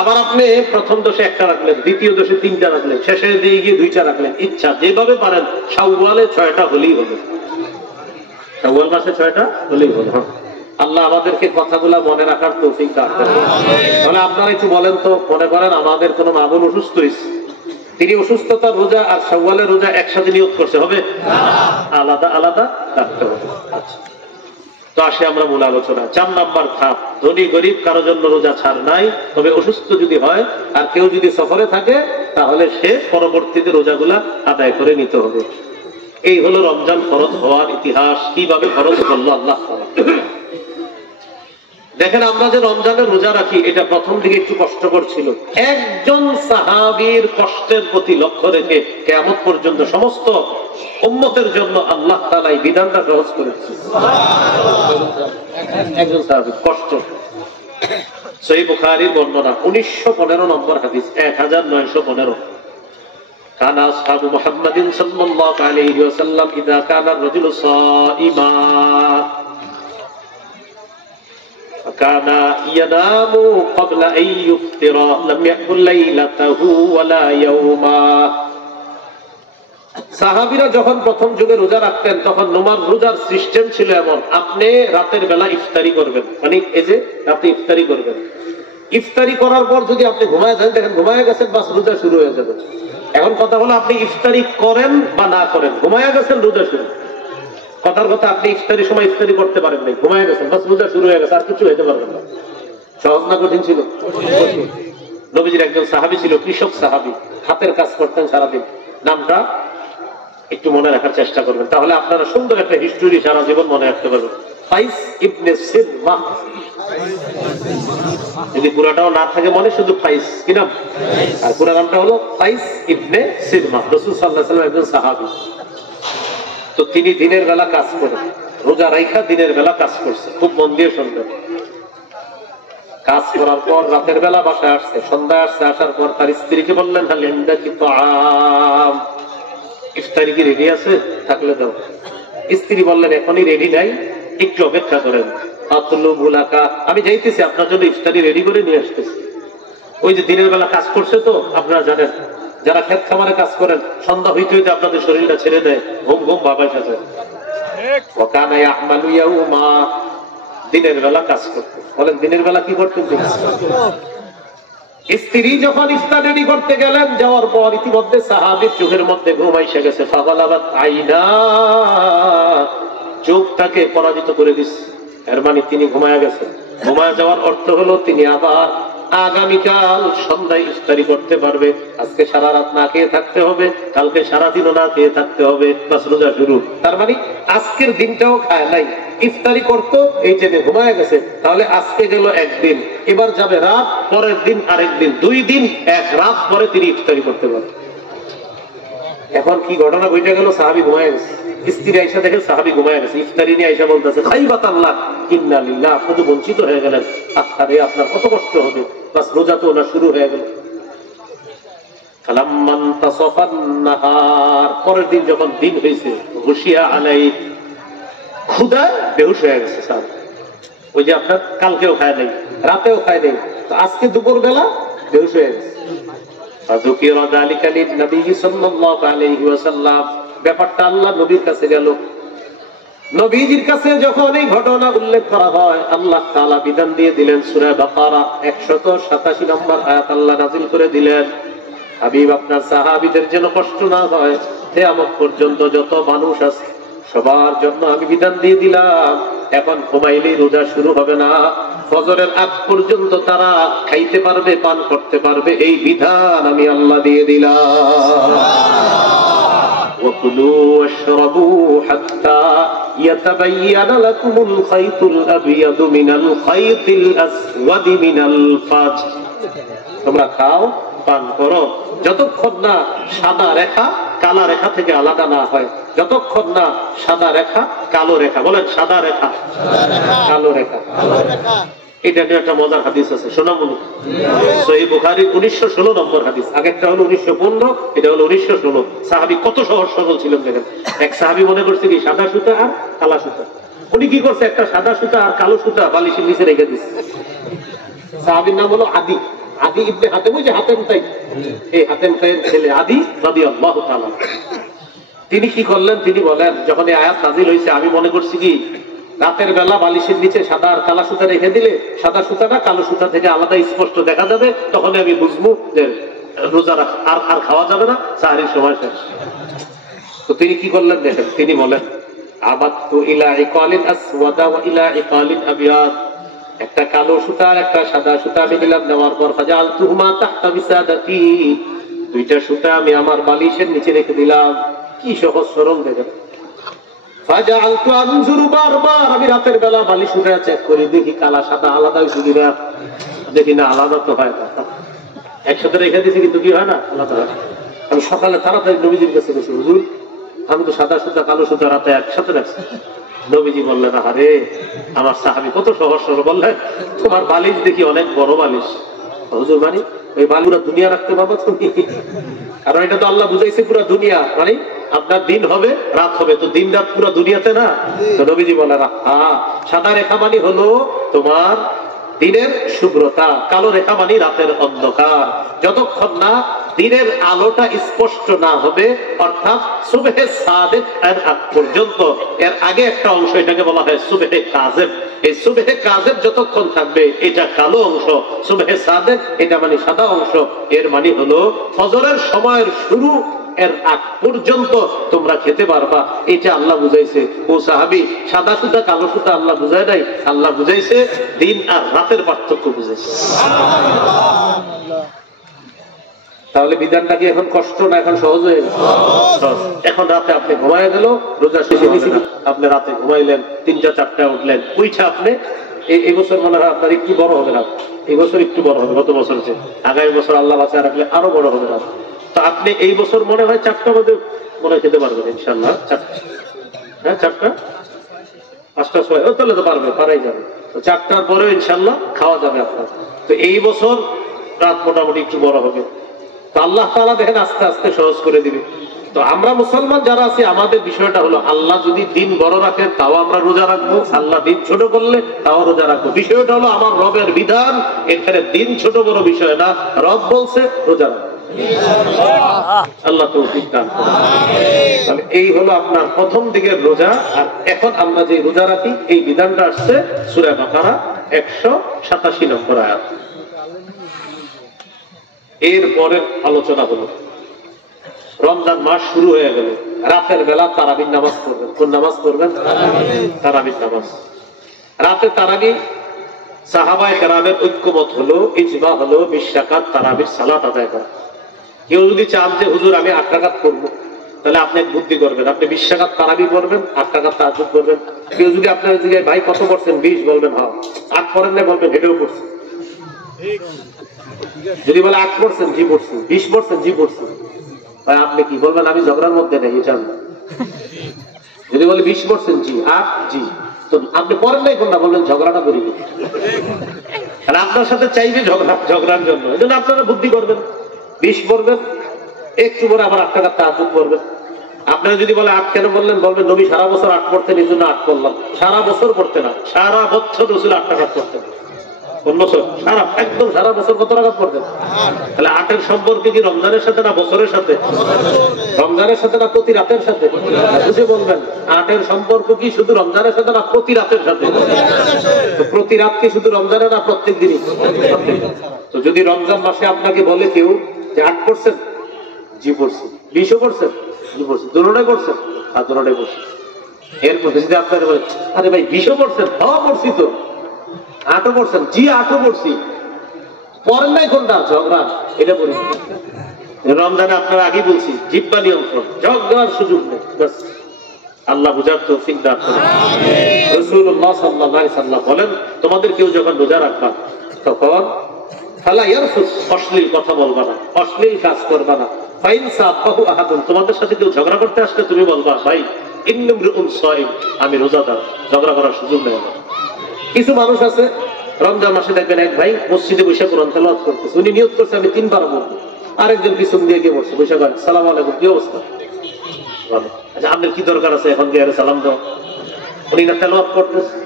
আবার আপনি প্রথম 10-এ 1টা রাখলেন, দ্বিতীয় 10-এ 3টা রাখলেন, শেষের দিকে গিয়ে 2টা রাখলেন, ইচ্ছা। যেভাবে পারেন, শাওয়ালে 6টা হলেই হবে। শাওয়াল মাসে 6টা হলেই হবে। আল্লাহ আমাদেরকে কথাগুলা মনে রাখার তৌফিক দান করেন। তাহলে আপনারা একটু বলেন তো, মনে করেন আমাদের কোনো মা বোন অসুস্থ হয়েছে, তিনি অসুস্থতার রোজা আর শাওয়ালের রোজা একসাথে নিয়ত করছে, হবে? আলাদা আলাদা রাখতে হবে। আচ্ছা, তো আসে আমরা মূল আলোচনা। 4 নাম্বার ধাপ, ধনী গরিব কারো জন্য রোজা ছাড় নাই, তবে অসুস্থ যদি হয় আর কেউ যদি সফরে থাকে তাহলে সে পরবর্তীতে রোজাগুলা আদায় করে নিতে হবে। এই হলো রমজান ফরজ হওয়ার ইতিহাস। কিভাবে ফরজ করলো আল্লাহ তাআলা। দেখেন, আমরা যে রমজানের রোজা রাখি এটা প্রথম দিকে একটু কষ্টকর ছিল। একজন সাহাবীর কষ্টের প্রতি লক্ষ্য রেখে কিয়ামত পর্যন্ত সমস্ত উম্মতের জন্য আল্লাহ তাআলা এই বিধানটা সহজ করেছেন। একজন সাহাবীর কষ্ট। সহিহ বুখারীর বর্ণনা 1915 নম্বর হাদিস, 1915। كان أصحاب محمد صلى الله عليه وسلم إذا كان الرجل صائما فكان ينام قبل أن يفطر لم يأكل ليلته ولا يوما। সাহাবীরা যখন প্রথম যুগে রোজা রাখতেন তখন রোজার সিস্টেম ছিল এমন, আপনি রাতের বেলা ইফতারি করবেন, মানে এই যে রাতে ইফতারি করবেন। ইফতারি করার পর যদি আপনি ঘুমায় যান, দেখেন ঘুমায় গেছেন, বাস রোজা শুরু হয়ে যাবে। এখন কথা হলো আপনি ইফতারি করেন বা না করেন, ঘুমায় গেছেন রোজা শুরু। কথার কথা, আপনি ইফতারির সময় ইফতারি করতে পারেন নাই, ঘুমায় গেছেন, বাস রোজা শুরু হয়ে গেছে, আর কিছু হইতে পারবেন না। সহজ না কঠিন ছিল? নবীজির একজন সাহাবী ছিল, কৃষক সাহাবী, হাতের কাজ করতেন সারাদিন। নামটা একটু মনে রাখার চেষ্টা করবেন, তাহলে আপনারা সুন্দর একটা হিস্টোরি সারা জীবন মনে রাখতে পারবেন। কাইস ইবনে সিরমা। যদি পুরাটাও না থাকে মনে, শুধু ফাইস কি নাম, আর পুরা নামটা হলো কাইস ইবনে সিরমা। রাসূল সাল্লাল্লাহু আলাইহি ওয়াসাল্লাম একজন সাহাবী। তো তিনি দিনের বেলা কাজ করেন, রোজা রাইখা দিনের বেলা কাজ করছে। খুব মন দিয়ে শুনবেন। কাজ করার পর রাতের বেলা বাসায় আসছে, সন্ধ্যায় আসছে। আসার পর তার স্ত্রীকে বললেন, হাল ইনদাকি তাআম, ইফতারি কি রেডি আছে? থাকলে দাও। স্ত্রী বললেন, এখনই রেডি নাই, একটু অপেক্ষা করেন। আতলুবু লাকা, আমি যাইতেছি আপনার জন্য ইফতারি রেডি করে নিয়ে আসতেছি। ওই যে দিনের বেলা কাজ করছে, তো আপনারা জানেন যারা ক্ষেত খামারে কাজ করেন, সন্ধ্যা হইতে হইতে আপনাদের শরীরটা ছেড়ে দেয়, ঘুম ঘুম ভাব এসেছে। ওয়াকানা ইয়ামালু ইয়াউমা, দিনের বেলা কাজ করতে। বলেন দিনের বেলা কি করতেন? স্ত্রী যখন ইফতার রেডি করতে গেলেন, যাওয়ার পর ইতিমধ্যে সাহাবীর চোখের মধ্যে ঘুম আইসা গেছে। ফাগালাবাত আইনা, চোখটাকে পরাজিত করে দিচ্ছে। এর মানে তিনি ঘুমায়া গেছেন। ঘুমায়া যাওয়ার অর্থ হলো তিনি আবার আগামীকাল সন্ধ্যায় ইফতারি করতে পারবে। আজকে সারা রাত না খেয়ে থাকতে হবে, কালকে সারাদিনও না খেয়ে থাকতে হবে, বাস রোজা শুরু। তার মানে আজকের দিনটাও খায় নাই, ইফতারি করতো, এই টাইমে ঘুমায় গেছে। তাহলে আজকে গেল একদিন, এবার যাবে রাত, পরের দিন আরেকদিন, 2 দিন, 1 রাত পরে তিনি ইফতারি করতে পারবেন। এখন কি ঘটনা ঘটে গেল? সাহাবী ঘুমায় গেছে। স্ত্রী আয়েশা দেখে সাহাবী ঘুমায় গেছে, ইফতারি নিয়ে আয়েশা বলতেছে, খাইবাত আল্লাহ ইন্না লিল্লাহ, আপনি তো বঞ্চিত হয়ে গেলেন, আরে আপনার কত কষ্ট হবে, বাস রোজা তো না শুরু হয়ে গেল। কালাম্মান তাসাফান নাহার, পরের দিন যখন দিন হয়েছে, হুশিয়া আলাই, ক্ষুধা বেহুশ হয়ে গেছে স্যার। ওই যে আপনার কালকেও খায় নাই, রাতেও খায় নাই, তো আজকে দুপুর বেলা বেহুশ হয়ে গেছে। ব্যাপারটা আল্লাহ নবীর কাছে গেল। নবীজির কাছে যখন এই ঘটনা উল্লেখ করা হয়, আল্লাহ তাআলা বিধান দিয়ে দিলেন। সূরা বাকারা 187 নম্বর আয়াত আল্লাহ নাযিল করে দিলেন, হাবিব আপনার সাহাবীদের যেন কষ্ট না হয়, কিয়ামত পর্যন্ত যত মানুষ আছে সবার জন্য আমি বিধান দিয়ে দিলাম, এখন ঘুমাইলেই রোজা শুরু হবে না, ফজরের আগ পর্যন্ত তারা খাইতে পারবে, পান করতে পারবে, এই বিধান আমি আল্লাহ দিয়ে দিলাম। وَكُلُوا وَاشْرَبُوا حَتَّى يَتَبَيَّنَ لَكُمُ الْخَيْطُ الْأَبْيَضُ مِنَ الْخَيْطِ الْأَسْوَدِ مِنَ الْفَجْرِ, তোমরা খাও, পান করো, যতক্ষণ না সাদা রেখা কালা রেখা থেকে আলাদা না হয়, যতক্ষণ না সাদা রেখা কালো রেখা, বলেন সাদা রেখা কালো রেখা। এটা নিয়ে একটা মজার হাদিস আছে, শোনা মনে। সহিহ বুখারীর 1916 নম্বর হাদিস। আগেরটা হলো 1915, এটা হলো 1916। সাহাবী কত সহজ সরল ছিলেন দেখেন। এক সাহাবী মনে করছে কি সাদা সুতা আর কালা সুতা, উনি কি করছে, একটা সাদা সুতা আর কালো সুতা বালিশের নিচে রেখে দিচ্ছে। সাহাবীর নাম হলো আদি, আদি ইবনে হাতেম, ওই যে হাতেম তাই, এই হাতেম তাইয়ের ছেলে আদি রাদিয়াল্লাহু তাআলা। তিনি কি করলেন, তিনি বলেন, যখন এই আয়াত নাযিল হয়েছে, আমি মনে করছি কি রাতের বেলা বালিশের নিচে সাদা আর কালা সুতা রেখে দিলে সাদা সুতাটা কালো সুতা থেকে আলাদা স্পষ্ট দেখা যাবে, তখন আমি বুঝবো যে রোজা আর খাওয়া যাবে না, সাহারির সময় শেষ। তো তিনি কি করলেন দেখেন, তিনি বলেন, আবাদতু ইলা ইকালিন আসওয়াদা ওয়া ইলা ইকালিন আবিয়াদ, একটা কালো সুতা আর একটা সাদা সুতা আমি দিলাম, নেওয়ার পর ফাজআলতুহুমা তাহতা বিসাদাতি, দুইটা সুতা আমি আমার বালিশের নিচে রেখে দিলাম। কি সহজ সরল দেখেন। ফাজআলতু আনজুরু, বারবার আমি রাতের বেলা বালিশ উঠে চেক করি, দেখি কালা সাদা আলাদা হয়েছে কিনা, দেখি না আলাদা তো হয় না, একসাথে রেখে দিয়েছি কিন্তু কি হয় না, আলাদা হয়। আমি সকালে তাড়াতাড়ি নবীজির কাছে গেছি, হুজুর আমি তো সাদা সুতা কালো সুতা রাতে একসাথে রাখছি। নবীজি বললেন, আরে আমার সাহাবী কত সহজ সরল, বললেন তোমার বালিশ দেখি অনেক বড় বালিশ। হুজুর মানে ওই বালুরা দুনিয়া রাখতে পারবো তুমি? কারণ এটা তো আল্লাহ বুঝাইছে পুরো দুনিয়া, মানে আপনার দিন হবে রাত হবে, তো দিন রাত পুরো দুনিয়াতে না। তো নবীজি বলেন, হ্যাঁ, সাদা রেখা মানে হলো তোমার দিনের শুভ্রতা, কালো রেখা মানে রাতের অন্ধকার। যতক্ষণ না দিনের আলোটা স্পষ্ট না হবে, অর্থাৎ সুবহে সাদেক এর আগ পর্যন্ত, এর আগে একটা অংশ, এটাকে বলা হয় সুবহে কাযেব। এই সুবহে কাযেব যতক্ষণ থাকবে এটা কালো অংশ, সুবহে সাদেক এটা মানে সাদা অংশ। এর মানে হলো ফজরের সময়ের শুরু এর আগ পর্যন্ত তোমরা খেতে পারবা, এটা আল্লাহ বুঝাইছে। ও সাহাবী, সাদা সুতা কালো সুতা আল্লাহ বুঝায় নাই, আল্লাহ বুঝাইছে দিন আর রাতের পার্থক্য বুঝাইছে। তাহলে বিধানটা কি এখন কষ্ট না এখন সহজ হয়ে গেল? এখন রাতে আপনি ঘুমায় গেল, রোজা শেষে দিয়েছি, আপনি রাতে ঘুমাইলেন, 3টা 4টা উঠলেন, উইঠা আপনি এই বছর মনে হয় আপনার একটু বড় হবে না, এই বছর একটু বড় হবে গত বছর চেয়ে, আগামী বছর আল্লাহ বাঁচায় রাখলে আরো বড় হবে না। তো আপনি এই বছর মনে হয় 4টা মধ্যে মনে খেতে পারবেন ইনশাল্লাহ, 4টা, হ্যাঁ 4টা 5টা 6 তাহলে তো পারবে, পারাই যাবে। তো 4টার পরেও ইনশাল্লাহ খাওয়া যাবে আপনার। তো এই বছর রাত মোটামুটি একটু বড় হবে, তো আল্লাহ তাআলা দেখেন আস্তে আস্তে সহজ করে দিবে। তো আমরা মুসলমান যারা আছি, আমাদের বিষয়টা হলো আল্লাহ যদি দিন বড় রাখেন তাও আমরা রোজা রাখবো, আল্লাহ দিন ছোট করলে তাও রোজা রাখবো। বিষয়টা হলো আমার রবের বিধান, এখানে দিন ছোট বড় বিষয় না, রব বলছে রোজা রাখবো। আল্লাহ তৌফিক দান করুন। তাহলে এই হলো আপনার প্রথম দিকের রোজা। আর এখন আমরা যে রোজা রাখি এই বিধানটা আসছে সূরা বাকারা 187 নম্বর আয়াত। এর পরের আলোচনা হলো রমজান মাস শুরু হয়ে গেল, রাতের বেলা তারাবির নামাজ পড়বেন। কোন নামাজ পড়বেন? তারাবির নামাজ। রাতে তারাবি সাহাবায়ে কেরামের ঐক্যমত হলো, ইজমা হলো 20 রাকাত তারাবির সালাত আদায় করা। কেউ যদি চান যে হুজুর আমি 8 রাকাত পড়বো, তাহলে আপনি এক বুদ্ধি করবেন, আপনি 20 রাকাত তারাবি পড়বেন, 8 রাকাত তাহাজ্জুদ করবেন। কেউ যদি আপনার জিজ্ঞাসা ভাই কত পড়ছেন, 20 বলবেন, হ্যাঁ। 8 পড়েন না বলবেন হেডেও পড়ছেন। যদি বলে 8 পড়ছেন, জি পড়ছি। 20 পড়ছেন, জি পড়ছি। ভাই আপনি কি বলবেন? আমি ঝগড়ার মধ্যে নেই, এটা না। যদি বলে 20 পড়ছেন, জি, 8 জি, তো আপনি পড়েন নাই কোনটা, বলবেন ঝগড়াটা করি। আপনার সাথে চাইবে ঝগড়ার জন্য, এই জন্য আপনারা বুদ্ধি করবেন, 20 পড়বেন, একটু পরে আবার 8 টাকা তাহাজ্জুদ করবেন। আপনারা যদি বলে 8 কেন বললেন, বলবেন নবী সারা বছর 8 পড়তেন, এই জন্য 8 করলাম। সারা বছর পড়তে না, সারা বছর রাসূল 8 টাকা পড়তেন। কোন বছর? একদম সারা বছর কত রাকাত পড়তেন? তাহলে 8-এর সম্পর্কে কি রমজানের সাথে না বছরের সাথে? রমজানের সাথে না প্রতি রাতের সাথে? বুঝে বলবেন, 8-এর সম্পর্ক কি শুধু রমজানের সাথে না প্রতি রাতের সাথে? তো প্রতি রাত কি শুধু রমজানে না প্রত্যেক দিনই? তো যদি রমজান মাসে আপনাকে বলে কেউ যে 8 পড়ছেন, জি পড়ছি। 20ও পড়ছেন, জি পড়ছি। দুটোটাই পড়ছেন, আর দুটোটাই পড়ছেন। এরপর যদি আপনাকে বলে আরে ভাই 20ও পড়ছেন, হ্যাঁ পড়ছি তো। 8ও পড়ছেন, জি 8ও পড়ছি। পড়েন নাই কোনটা? ঝগড়া, এটা পড়ি। রমজানে আপনারা আগে বলছি জিহ্বা নিয়ন্ত্রণ, ঝগড়ার সুযোগ নেই। আল্লাহ বুঝার তৌফিক দান করুন। রাসূলুল্লাহ সাল্লাল্লাহু আলাইহি ওয়াসাল্লাম বলেন, তোমাদের কেউ যখন রোজা রাখবা তখন ফালা ইয়ারফুস, অশ্লীল কথা বলবা না, অশ্লীল কাজ করবা না। ফাইন সাবাহু আহাদুন, তোমাদের সাথে কেউ ঝগড়া করতে আসলে তুমি বলবা ভাই ইন্নামরুন সাইম, আমি রোজাদার, ঝগড়া করার সুযোগ নেই আমার। কিছু মানুষ আছে রমজান মাসে দেখবেন এক ভাই মসজিদে বসে কোরআন তেলাওয়াত করতেছে, উনি নিয়ত করছে আমি 3 বার বলবো, আরেকজন পিছন দিয়ে গিয়ে বসে বসে করেন সালাম আলাইকুম, কি অবস্থা? ভালো। আচ্ছা আপনার কি দরকার আছে এখন গিয়ে সালাম দাও? উনি না তেলাওয়াত করতেছে,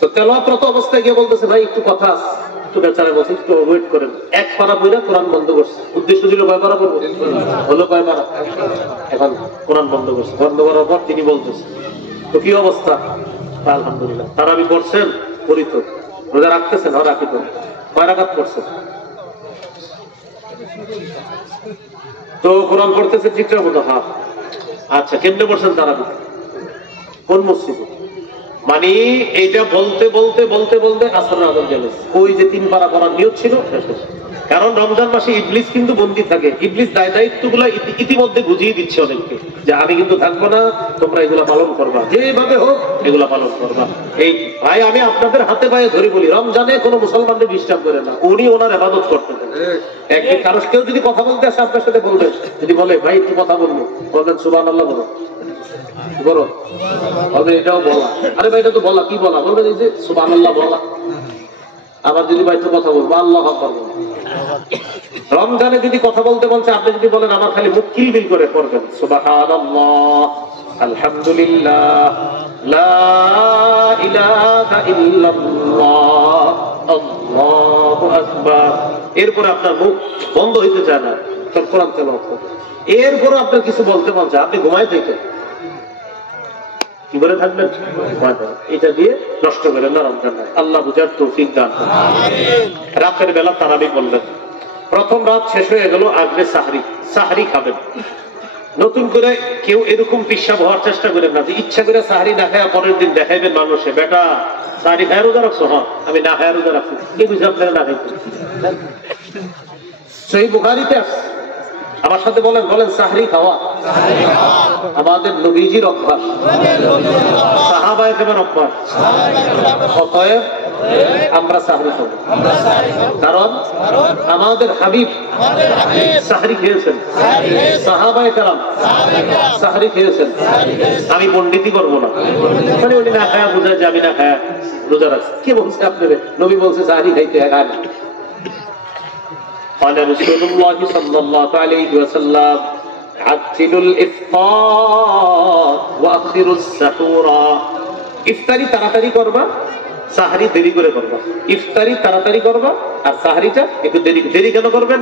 তো তেলাওয়াতরত অবস্থায় গিয়ে বলতেছে ভাই একটু কথা আছে, একটু বেচারা বলছে একটু ওয়েট করেন। এক পারা বইরা কোরআন বন্ধ করছে, উদ্দেশ্য ছিল কয় পারা করবো, হলো কয় পারা, এখন কোরআন বন্ধ করছে। বন্ধ করার পর তিনি বলতেছে তো কি অবস্থা? আলহামদুলিল্লাহ। তারাবি পড়ছেন? পড়িত। রোজা রাখতেছেন? হ্যাঁ রাখি। তো কয় রাকাত পড়ছেন? তো কোরআন পড়তেছে ঠিকঠাক মতো? হ্যাঁ। আচ্ছা কেমনে পড়ছেন তারাবি? কোন মসজিদে? মানে এইটা বলতে বলতে বলতে বলতে আসরের আযান চলে গেছে। ওই যে 3 পারা পড়ার নিয়ত ছিল, কারণ রমজান মাসে ইবলিস কিন্তু বন্দী থাকে। ইবলিস দায়িত্বগুলো ইতিমধ্যে বুঝিয়ে দিচ্ছে অনেককে যে আমি কিন্তু থাকবো না, তোমরা এগুলা পালন করবা, যেভাবে হোক এগুলা পালন করবা। এই ভাই আমি আপনাদের হাতে পায়ে ধরে বলি, রমজানে কোনো মুসলমানদের ডিস্টার্ব করে না, উনি ওনার ইবাদত করতে দেন। একদিন কারো কেউ যদি কথা বলতে আসে আপনার সাথে বলবেন, যদি বলে ভাই একটু কথা বলবো, বলবেন সুবহানাল্লাহ বলো, বলো বলবেন এটাও বলা, আরে ভাই এটা তো বলা, কি বলা, বলবেন এই যে সুবহানাল্লাহ বলা। আবার যদি ভাই একটু কথা বলবো, আল্লাহু আকবার বলো। রমজানে যদি কথা বলতে বলছে, আপনি যদি বলেন আমার খালি মুখ কিলবিল করে পড়বেন, সুবহানাল্লাহ, আলহামদুলিল্লাহ, লা ইলাহা ইল্লাল্লাহ, আল্লাহু আকবার। এরপরে আপনার মুখ বন্ধ হইতে চায় না, কোরআন তেলাওয়াত করতে। এরপরে আপনার কিছু বলতে মন চায়, আপনি ঘুমায় থাকেন, কি করে থাকবেন? এটা দিয়ে নষ্ট করেন না রমজান। আল্লাহ বুঝার তৌফিক দান করুন। রাতের বেলা তারাবি করলেন, প্রথম রাত শেষ হয়ে গেল, আগে সাহরি খাবেন। নতুন করে কেউ এরকম পিসাব হওয়ার চেষ্টা করেন না যে ইচ্ছা করে সাহরি না খায় পরের দিন দেখাইবেন মানুষে, বেটা সাহরি খায় রোজা রাখছো? হ্যাঁ আমি না খায় রোজা রাখছি। কি বুঝে আপনারা না খাইতে? সহিহ বুখারীতে আছে, আমার সাথে বলেন, বলেন সাহরি খাওয়া আমাদের নবীজির অভ্যাস, সাহাবায়ে কেরামের অভ্যাস। অতএব আমরা সাহরি খাবো, কারণ আমাদের হাবিব সাহরি খেয়েছেন, সাহাবায়ে কেরাম সাহরি খেয়েছেন। আমি পণ্ডিতি করবো না, মানে উনি না খায়া বোঝায় যে আমি না খায়া রোজা রাখছি। কে বলছে আপনাদের? নবী বলছে সাহরি খাইতে হয়। قال رسول الله صلى الله عليه وسلم عجلوا الإفطار وأخروا السحور। ইফতারি তাড়াতাড়ি করবা, সাহরি দেরি করে করবা। ইফতারি তাড়াতাড়ি করবা আর সাহরিটা একটু দেরি। দেরি কেন করবেন?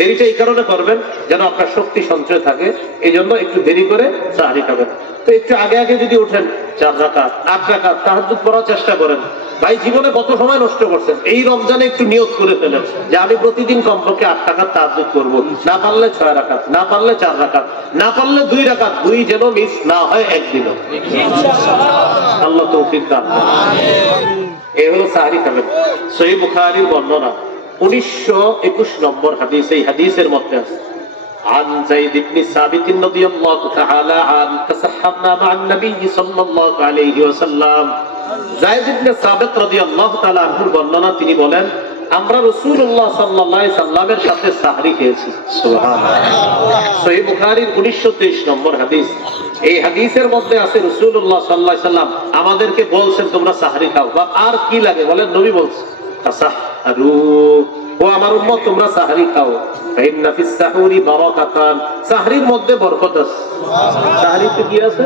দেরিটা এই কারণে করবেন যেন আপনার শক্তি সঞ্চয় থাকে, এই জন্য একটু দেরি করে সাহরি খাবেন। তো একটু আগে আগে যদি উঠেন, 4 রাকাত 8 রাকাত তাহাজ্জুদ পড়ার চেষ্টা করেন। ভাই জীবনে কত সময় নষ্ট করছেন, এই রমজানে একটু নিয়ত করে ফেলেন যে আমি প্রতিদিন কমপক্ষে 8 রাকাত তাহাজ্জুদ করব, না পারলে 6 রাকাত, না পারলে 4 রাকাত, না পারলে 2 রাকাত, 2 যেন মিস না হয় একদিনও। আল্লাহ তৌফিক দান করুন। এই হলো সাহরি খাবেন। সহিহ বুখারীর বর্ণনা 1921 নম্বর হাদিস, এই হাদিসের মধ্যে আছে عن زيد بن ثابت رضي الله تعالى عنه تسحبنا مع النبي صلى الله عليه وسلم। যায়েদ ইবনে সাবিত রাদিয়াল্লাহু তাআলা আনহুর বর্ণনা, তিনি বলেন আমরা রাসূলুল্লাহ সাল্লাল্লাহু আলাইহি সাল্লামের সাথে সাহরি খেয়েছি। সুবহানাল্লাহ। সহিহ বুখারীর 1923 নম্বর হাদিস, এই হাদিসের মধ্যে আছে রাসূলুল্লাহ সাল্লাল্লাহু আলাইহি সাল্লাম আমাদেরকে বলছেন তোমরা সাহরি খাও। বা আর কি লাগে বলেন? নবী বলছেন তাসাহরু, ও আমার উম্মত তোমরা সাহরি খাও, ফাইন্না ফিস সাহুরি বারাকাতান, সাহরির মধ্যে বরকত আছে। সাহরিতে কি আছে?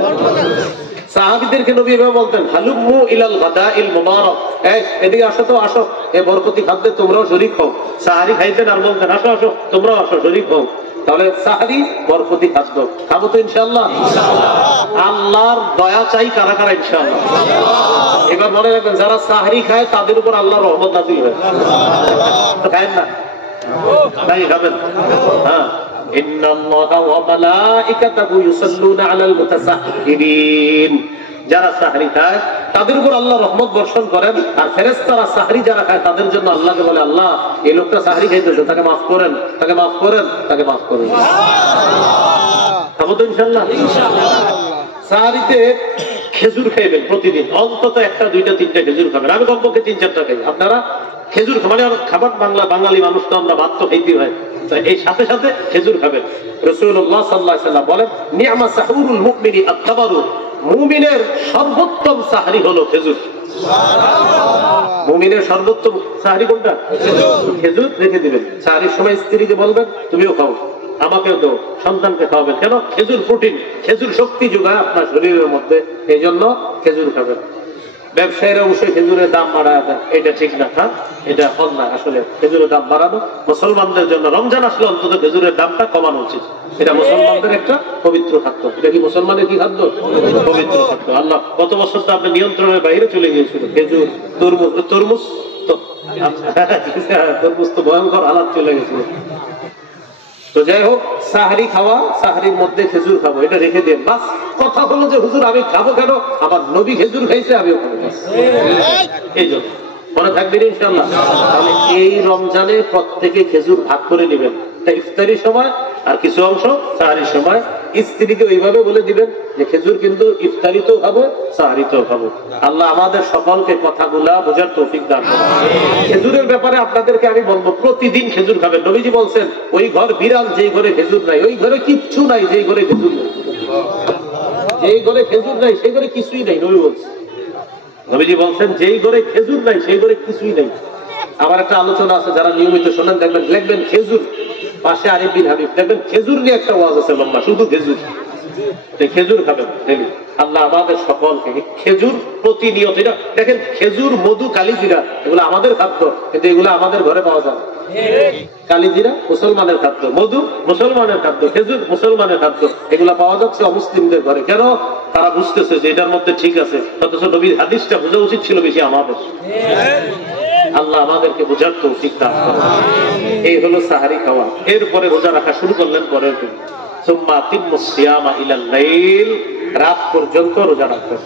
সাহাবীদেরকে নবী এভাবে বলতেন, হালুমু ইলাল গাদাইল মুবারাক, এই এদিকে আসো তো, আসো এই বরকতি খাদ্যে তোমরাও শরীক হও। সাহরি খাইতেন আর বলতেন আসো আসো তোমরাও আসো শরীক হও। তাহলে সাহরি বরকতি খাদ্য, খাবো তো ইনশাআল্লাহ? আল্লাহর দয়া চাই কারা কারা ইনশাআল্লাহ? এবার মনে রাখবেন, যারা সাহরি খায় তাদের উপর আল্লাহর রহমত নাযিল হয়। খায়েন না? তাই খাবেন। হ্যাঁ, ইন্নাল্লাহা ওয়া মালাইকাতাহু ইউসাল্লুনা আলাল মুতাসাহহিরিন। যারা সাহরি খায় তাদের উপর আল্লাহ রহমত বর্ষণ করেন, আর ফেরেশতারা সাহরি যারা খায় তাদের জন্য আল্লাহকে বলে, আল্লাহ এই লোকটা সাহরি খাইতেছে, তাকে মাফ করেন, তাকে মাফ করেন, তাকে মাফ করেন। খাবো তো ইনশাআল্লাহ? সাহরিতে খেজুর খাইবেন প্রতিদিন, অন্তত 1টা 2টা 3টা খেজুর খাবেন। আমি কমপক্ষে 3-4টা খাই। আপনারা খেজুর মানে খাবার, বাঙালি মানুষ তো আমরা ভাত তো খাইতে হয়, এই সাথে সাথে খেজুর খাবেন। রাসূলুল্লাহ সাল্লাল্লাহু আলাইহি ওয়াসাল্লাম বলেন, নি'মা সাহুরুল মুমিনি আত-তামারু, মুমিনের সর্বোত্তম সাহরি হলো খেজুর। মুমিনের সর্বোত্তম সাহরি কোনটা? খেজুর। রেখে দিবেন, সাহরির সময় স্ত্রীকে বলবেন তুমিও খাও, আমাকেও দাও, সন্তানকে খাওয়াবেন। কেন? খেজুর প্রোটিন, খেজুর শক্তি যোগায় আপনার শরীরের মধ্যে, এই জন্য খেজুর খাবেন। ব্যবসায়ীরা অবশ্যই খেজুরের দাম বাড়ায় দেয়, এটা ঠিক না। হ্যাঁ, এটা অন্যায়। আসলে খেজুরের দাম বাড়ানো মুসলমানদের জন্য, রমজান আসলে অন্তত খেজুরের দামটা কমানো উচিত। এটা মুসলমানদের একটা পবিত্র খাদ্য। এটা কি মুসলমানের কি খাদ্য? পবিত্র খাদ্য। আল্লাহ গত বছর তো আপনি নিয়ন্ত্রণের বাইরে চলে গিয়েছিল। খেজুর, তরমুজ তো ভয়ঙ্কর হালাত চলে গেছিল। তো যাই হোক, সাহারি খাওয়া, সাহারির মধ্যে খেজুর খাবো, এটা রেখে দেন। বাস কথা হলো যে হুজুর আমি খাবো কেন, আমার নবী খেজুর খাইছে, আমিও খাবো, এই জন্য মনে থাকবেন ইনশাআল্লাহ। তাহলে এই রমজানে প্রত্যেকে খেজুর ভাগ করে নেবেন, ইফতারির সময় আর কিছু অংশ সাহারির সময়। স্ত্রীকে ওইভাবে বলে দিবেন যে খেজুর কিন্তু ইফতারিতেও খাবো, সাহারিতেও খাবো। আল্লাহ আমাদের সকলকে কথাগুলা বোঝার তৌফিক দান করুন। খেজুরের ব্যাপারে আপনাদেরকে আমি বলবো, প্রতিদিন খেজুর খাবেন। নবীজি বলছেন, ওই ঘর বিড়াল যেই ঘরে খেজুর নাই, ওই ঘরে কিচ্ছু নাই যেই ঘরে খেজুর নাই। যেই ঘরে খেজুর নাই সেই ঘরে কিছুই নাই, নবী বলছেন। নবীজি বলছেন, যেই ঘরে খেজুর নাই সেই ঘরে কিছুই নাই। আমার একটা আলোচনা আছে, যারা নিয়মিত শোনেন দেখবেন, লিখবেন খেজুর, পাশে আরিফ বিন হাবিব, দেখবেন খেজুর নিয়ে একটা ওয়াজ আছে লম্বা, শুধু খেজুর। খেজুর খাবেন ডেলি। আল্লাহ আমাদের সকলকে খেজুর প্রতিনিয়ত, এটা দেখেন খেজুর, মধু, কালিজিরা এগুলো আমাদের খাদ্য, কিন্তু এগুলো আমাদের ঘরে পাওয়া যায়। কালিজিরা মুসলমানের খাদ্য, মধু মুসলমানের খাদ্য, খেজুর মুসলমানের খাদ্য, এগুলা পাওয়া যাচ্ছে অমুসলিমদের ঘরে। কেন? তারা বুঝতেছে যে এটার মধ্যে ঠিক আছে, অথচ নবীর হাদিসটা বোঝা উচিত ছিল বেশি আমাদের। আল্লাহ আমাদেরকে বোঝার তৌফিক দান করুন। এই হলো সাহারি খাওয়া। এরপরে রোজা রাখা শুরু করলেন পরের দিন, সুম্মা আতিম্মুস সিয়ামা ইলাল লাইল, রাত পর্যন্ত রোজা রাখবেন,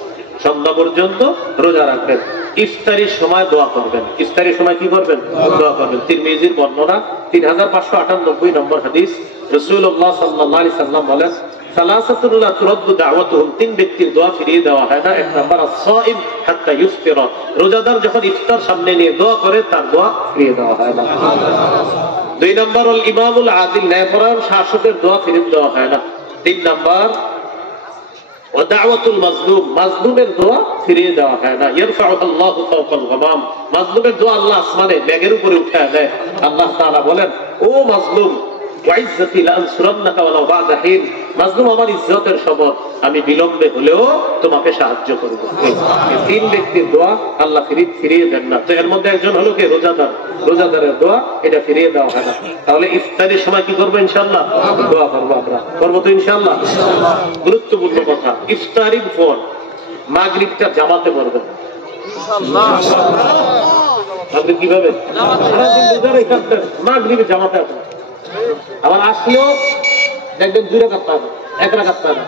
সন্ধ্যা পর্যন্ত রোজা রাখবেন। ইফতারির সময় দোয়া করবেন। ইফতারির সময় কি করবেন? দোয়া করবেন। তিরমিজির বর্ণনা 3598 নম্বর হাদিস, রাসূলুল্লাহ সাল্লাল্লাহু আলাইহি সাল্লাম বলেন, সালাসাতুন লা তুরাদ্দু দাওয়াতুহুম, তিন ব্যক্তির দোয়া ফিরিয়ে দেওয়া হয় না। এক নাম্বার আস-সাইম হাত্তা ইফতিরা, রোজাদার যখন ইফতার সামনে নিয়ে দোয়া করে তার দোয়া ফিরিয়ে দেওয়া হয় না। দুই নাম্বার আল ইমামুল আদিল, ন্যায়পরায়ণ শাসকের দোয়া ফিরিয়ে দেওয়া হয় না। তিন নাম্বার ওয়া দাওয়াতুল মাজলুম, মাজলুমের দোয়া ফিরিয়ে দেওয়া হয় না। ইয়ারফাউল্লাহু ফাওকাল গামাম, মাজলুমের দোয়া আল্লাহ আসমানে মেঘের উপরে উঠায় দেয়। আল্লাহ তাআলা বলেন, ও মাজলুম, ওয়াইজ্জাতি লানসুরান্নাকা ওয়ালাউ বা'দা হিন, মাজলুম আমার ইজ্জতের শপথ, আমি বিলম্বে হলেও তোমাকে সাহায্য করব। এই তিন ব্যক্তির দোয়া আল্লাহ ফিরিয়ে দেন না। তো এর মধ্যে একজন হলো কে? রোজাদার। রোজাদারের দোয়া এটা ফিরিয়ে দেওয়া হয় না। তাহলে ইফতারের সময় কি করবো? ইনশাআল্লাহ দোয়া করবো। আমরা করবো তো ইনশাআল্লাহ। গুরুত্বপূর্ণ কথা, ইফতারির পর মাগরিবটা জামাতে পড়বেন। আপনি কিভাবে মাগরিবে জামাতে আসেন, আবার আসলেও দেখবেন 2 রাকাত পাবেন, 1 রাকাত পাবেন।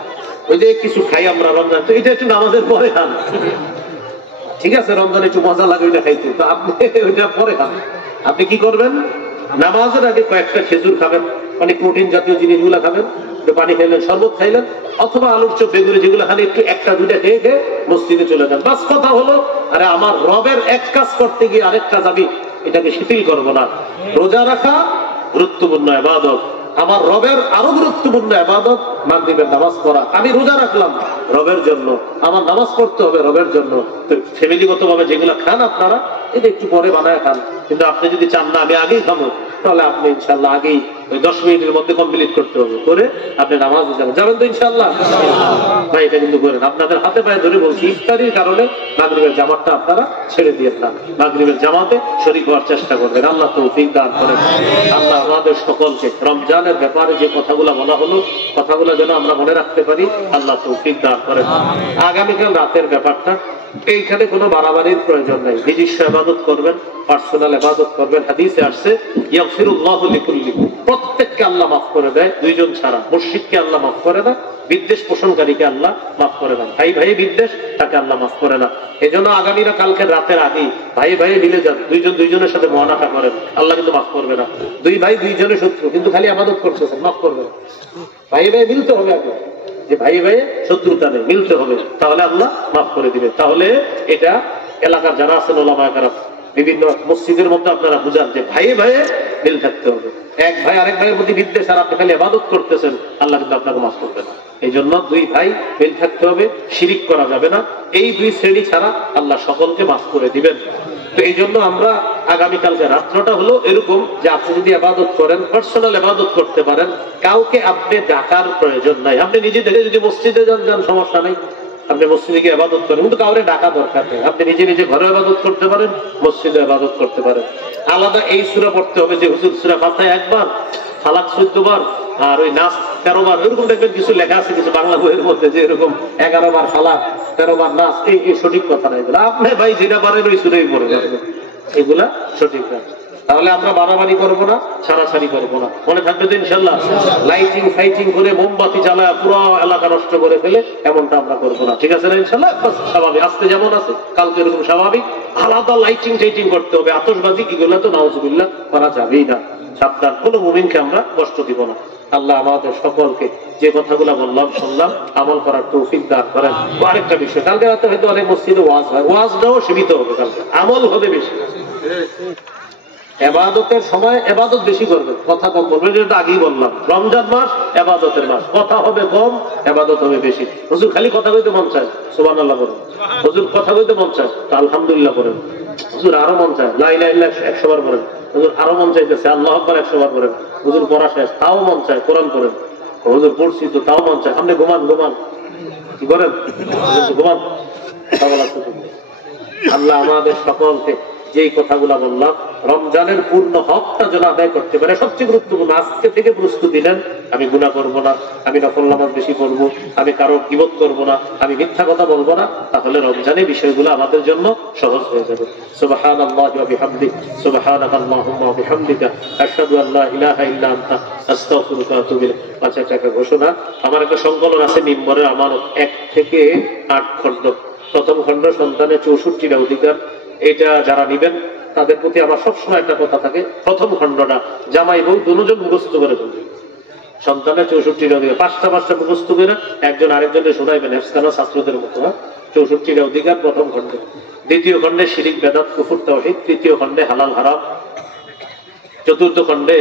ওই যে কিছু খাই আমরা রমজান, তো এটা একটু নামাজের পরে খান, ঠিক আছে? রমজান একটু মজা লাগে ওইটা খাইতে, তো আপনি ওইটা পরে খান। আপনি কি করবেন? নামাজের আগে কয়েকটা খেজুর খাবেন, মানে প্রোটিন জাতীয় জিনিসগুলো খাবেন, একটু পানি খাইলেন, শরবত খাইলেন, অথবা আলুর চপ, বেগুনি যেগুলো খান, একটু 1টা 2টা খেয়ে খেয়ে মসজিদে চলে যান। বাস কথা হলো, আরে আমার রবের এক কাজ করতে গিয়ে আরেক কাজ আমি এটাকে শিথিল করবো না। রোজা রাখা গুরুত্বপূর্ণ ইবাদত, আমার রবের আরো গুরুত্বপূর্ণ ইবাদত মাগরিবের নামাজ পড়া। আমি রোজা রাখলাম রবের জন্য, আমার নামাজ পড়তে হবে রবের জন্য। তো ফ্যামিলিগত ভাবে যেগুলো খান আপনারা, এটা একটু পরে বানায় খান, কিন্তু আপনি যদি চান না আমি আগেই খাবো, তাহলে আপনি ইনশাআল্লাহ আগেই ওই 10 মিনিটের মধ্যে কমপ্লিট করতে হবে, করে আপনি নামাজে যাবেন তো ইনশাআল্লাহ। ভাই এটা কিন্তু করেন, আপনাদের হাতে পায়ে ধরে বলছি, ইফতারির কারণে মাগরিবের জামাতটা আপনারা ছেড়ে দিয়ে না, মাগরিবের জামাতে শরীক হওয়ার চেষ্টা করবেন। আল্লাহ তৌফিক দান করেন। আল্লাহ আমাদের সকলকে রমজানের ব্যাপারে যে কথাগুলো বলা হলো, কথাগুলো যেন আমরা মনে রাখতে পারি, আল্লাহ তৌফিক দান করেন। আগামীকাল রাতের ব্যাপারটা, এইখানে কোনো বাড়াবাড়ির প্রয়োজন নাই, নিজস্ব ইবাদত করবেন, পার্সোনাল ইবাদত করবেন। হাদিসে আসছে, ইয়াগফিরুল্লাহু লিকুল্লি, প্রত্যেককে আল্লাহ মাফ করে দেয়, 2 জন ছাড়া। মুশরিককে আল্লাহ মাফ করে না, বিদ্বেষ পোষণকারীকে আল্লাহ মাফ করে না, ভাই ভাই বিদ্বেষ তাকে আল্লাহ মাফ করে না। এজন্য আগামীরা কালকে রাতের আগেই ভাই ভাই মিলে যান, 2 জন 2 জনের সাথে মুআনাফা করেন, আল্লাহ কিন্তু মাফ করবে না। 2 ভাই 2 জনের শত্রু, কিন্তু খালি ইবাদত করতেছেন, মাফ করবে না। ভাই ভাই মিলতে হবে আগে, যে ভাই ভাই শত্রুতা নেই, মিলতে হবে, তাহলে আল্লাহ মাফ করে দিবে। তাহলে এটা এলাকার যারা আছেন ওলামায়ে কেরাম, বিভিন্ন মসজিদের মধ্যে আপনারা বুঝান যে ভাই ভাই মিল থাকতে হবে। এক ভাই আরেক ভাইয়ের প্রতি বিদ্বেষ আর আপনি খালি ইবাদত করতেছেন, আল্লাহ কিন্তু আপনাকে মাফ করবে না। এই জন্য 2 ভাই মিল থাকতে হবে, শিরিক করা যাবে না। এই 2 শ্রেণী ছাড়া আল্লাহ সকলকে মাফ করে দিবেন। তো এই জন্য আমরা আগামীকালকে রাত্রটা হলো এরকম যে আপনি যদি ইবাদত করেন, পার্সোনাল ইবাদত করতে পারেন, কাউকে আপনি ডাকার প্রয়োজন নাই। আপনি নিজে থেকে যদি মসজিদে যান সমস্যা নাই, আপনি মসজিদে গিয়ে ইবাদত করেন, কিন্তু কাউরে ডাকা দরকার নেই। আপনি নিজে নিজে ঘরে ইবাদত করতে পারেন, মসজিদে ইবাদত করতে পারেন। আলাদা এই সূরা পড়তে হবে যে হুজুর সূরা ফাতিহা 1 বার, ফালাক 14 বার, আর ওই নাস 13 বার, এরকম দেখবেন কিছু লেখা আছে কিছু বাংলা বইয়ের মধ্যে, যে এরকম 11 বার ফালাক, 13 বার নাস। এই সঠিক কথা না, এগুলো আপনি ভাই যেটা পারেন ওই সূরাই পড়ে যাবেন, এগুলা সঠিক না। তাহলে আমরা বাড়াবাড়ি করবো না, ছাড়াছাড়ি করবো না, মনে থাকবে তো ইনশাল্লাহ। লাইটিং ফাইটিং করে মোমবাতি জ্বালায় পুরো এলাকা নষ্ট করে ফেলে এমনটা আমরা করবো না, ঠিক আছে না ইনশাল্লাহ? স্বাভাবিক আজকে যেমন আছে কালকে এরকম স্বাভাবিক আলাদা লাইটিং টাইটিং করতে হবে, আতশবাজি এগুলো তো নাউজুবিল্লাহ করা যাবেই না। সাবধান, কোন মুমিনকে আমরা কষ্ট দিব না। আল্লাহ আমাদের সকলকে যে কথাগুলো বললাম শুনলাম আমল করার তৌফিক দান করেন। আরেকটা বিষয়, কালকে রাতে হয়তো অনেক মসজিদে ওয়াজ হয়, ওয়াজটাও সীমিত হবে, কালকে আমল হবে বেশি। এবাদতের সময় এবাদত বেশি করবে, কথা কম বলবেন, যেটা আগেই বললাম। রমজান মাস এবাদতের মাস, কথা হবে কম, এবাদত হবে বেশি। হুজুর খালি কথা কইতে মন চায়, সুবহানাল্লাহ বলেন। হুজুর কথা কইতে মন চায়, তো আলহামদুলিল্লাহ বলেন। হুজুর আরো মন চায়, লা ইলাহা ইল্লাল্লাহ 100 বার বলেন। হুজুর আরো মন চাইতেছে, আল্লাহু আকবার 100 বার বলেন। হুজুর পড়া শেষ, তাও মন চায়, কোরআন পড়েন। হুজুর পড়ছি তো তাও মন চায়, আপনি ঘুমান কি করেন? ঘুমান। আল্লাহ আমাদের সকলকে যেই কথাগুলা বললাম রমজানের পূর্ণ হকটা যেন আদায় করতে পারে, সবচেয়ে গুরুত্বপূর্ণ। আজকে থেকে প্রস্তুতি নেন, আমি গুনাহ করব না, আমি নফল নামাজ বেশি করব, আমি কারো গীবত করব না, আমি মিথ্যা কথা বলবো না, তাহলে রমজানের বিষয়গুলো আমাদের জন্য সহজ হয়ে যাবে। সুবহানাল্লাহি ওয়া বিহামদিহি, সুবহানাকাল্লাহুম্মা ওয়া বিহামদিকা, আশহাদু আল লা ইলাহা ইল্লা আনতা, আস্তাগফিরুকা ওয়া আতুবু ইলাইক। আচ্ছা, একটা ঘোষণা, আমার একটা সংকলন আছে মিম্বরের আমানত 1 থেকে 8 খণ্ড। প্রথম খণ্ড সন্তানের 64টা অধিকার। এটা যারা নিবেন তাদের প্রতি আমার সবসময় একটা কথা থাকে, প্রথম খণ্ডটা জামাই বউ দুজন মুখস্থ করে ফেলবে। সন্তানের 64টা অধিকার 5টা মুখস্থ করে একজন আরেকজনের শোনাইবেন, এফসানা ছাত্রদের মতো। 64টা অধিকার প্রথম খণ্ডে। দ্বিতীয় খণ্ডে শিরিক বেদাত কুফর তাওহীদ। তৃতীয় খণ্ডে হালাল হারাম। চতুর্থ খণ্ডে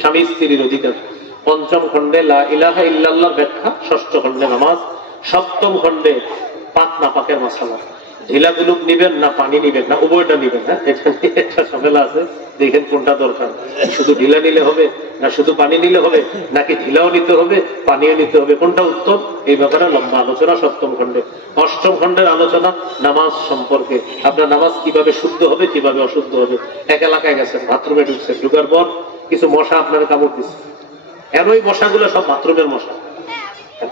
স্বামী স্ত্রীর অধিকার। পঞ্চম খণ্ডে লা ইলাহা ইল্লাল্লাহর ব্যাখ্যা। ষষ্ঠ খণ্ডে নামাজ। সপ্তম খণ্ডে পাক নাপাকের মাসালা। ঢিলা গুলুক নিবেন না পানি নিবেন না উভয়টা নিবেন। হ্যাঁ, এটা ঝামেলা আছে, দেখেন কোনটা দরকার। শুধু ঢিলা নিলে হবে না শুধু পানি নিলে হবে, নাকি ঢিলাও নিতে হবে পানিও নিতে হবে, কোনটা উত্তম? এই ব্যাপারে লম্বা আলোচনা সপ্তম খণ্ডে। অষ্টম খণ্ডের আলোচনা নামাজ সম্পর্কে। আপনার নামাজ কিভাবে শুদ্ধ হবে কিভাবে অশুদ্ধ হবে। এক এলাকায় গেছেন, বাথরুমে ঢুকছেন, ঢুকার পর কিছু মশা আপনার কামড় দিচ্ছে। এর ওই মশাগুলো সব বাথরুমের মশা।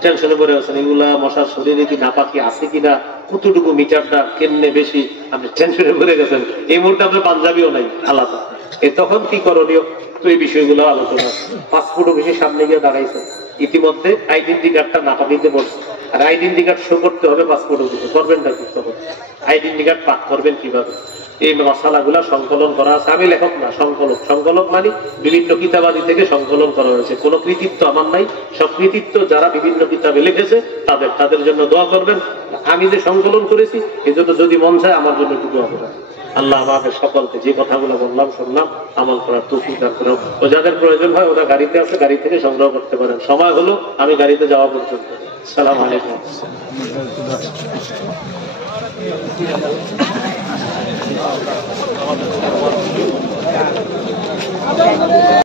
টেনশনে পড়ে আছেন, এগুলা মশার শরীরে কি নাপাকি আছে কিনা, কতটুকু মিটারটা কেমনে বেশি, আপনি টেনশনে পড়ে গেছেন। এই মুহূর্তে আপনার পাঞ্জাবিও নাই, আলাদা। তখন কি করণীয়? তো এই বিষয়গুলো আলোচনা। পাসপোর্ট অফিসের সামনে গিয়ে দাঁড়াইছেন, ইতিমধ্যে আইডেন্টি কার্ডটা নাপাকিতে পড়ছে, আর আইডেন্টি কার্ড শো করতে হবে পাসপোর্ট অফিসে। করবেনটা কি? তখন আইডেন্টি কার্ড পাক করবেন কিভাবে? এই মশালাগুলা সংকলন করা আছে। আমি লেখক না, সংকলক মানে বিভিন্ন কিতাবাদি থেকে সংকলন করা হয়েছে। কোন কৃতিত্ব আমার নাই, সব কৃতিত্ব যারা বিভিন্ন কিতাবে লিখেছে তাদের জন্য দোয়া করবেন। আমি যে সংকলন করেছি এই জন্য যদি মন চায় আমার জন্য একটু দোয়া করবেন। আল্লাহ আমাদের সকলকে যে কথাগুলো বললাম শুনলাম আমল করার তৌফিক দান করুন। ও যাদের প্রয়োজন হয় ওরা গাড়িতে আছে, গাড়ি থেকে সংগ্রহ করতে পারেন। সময় হলো আমি গাড়িতে যাওয়া পর্যন্ত। আসসালামু আলাইকুম।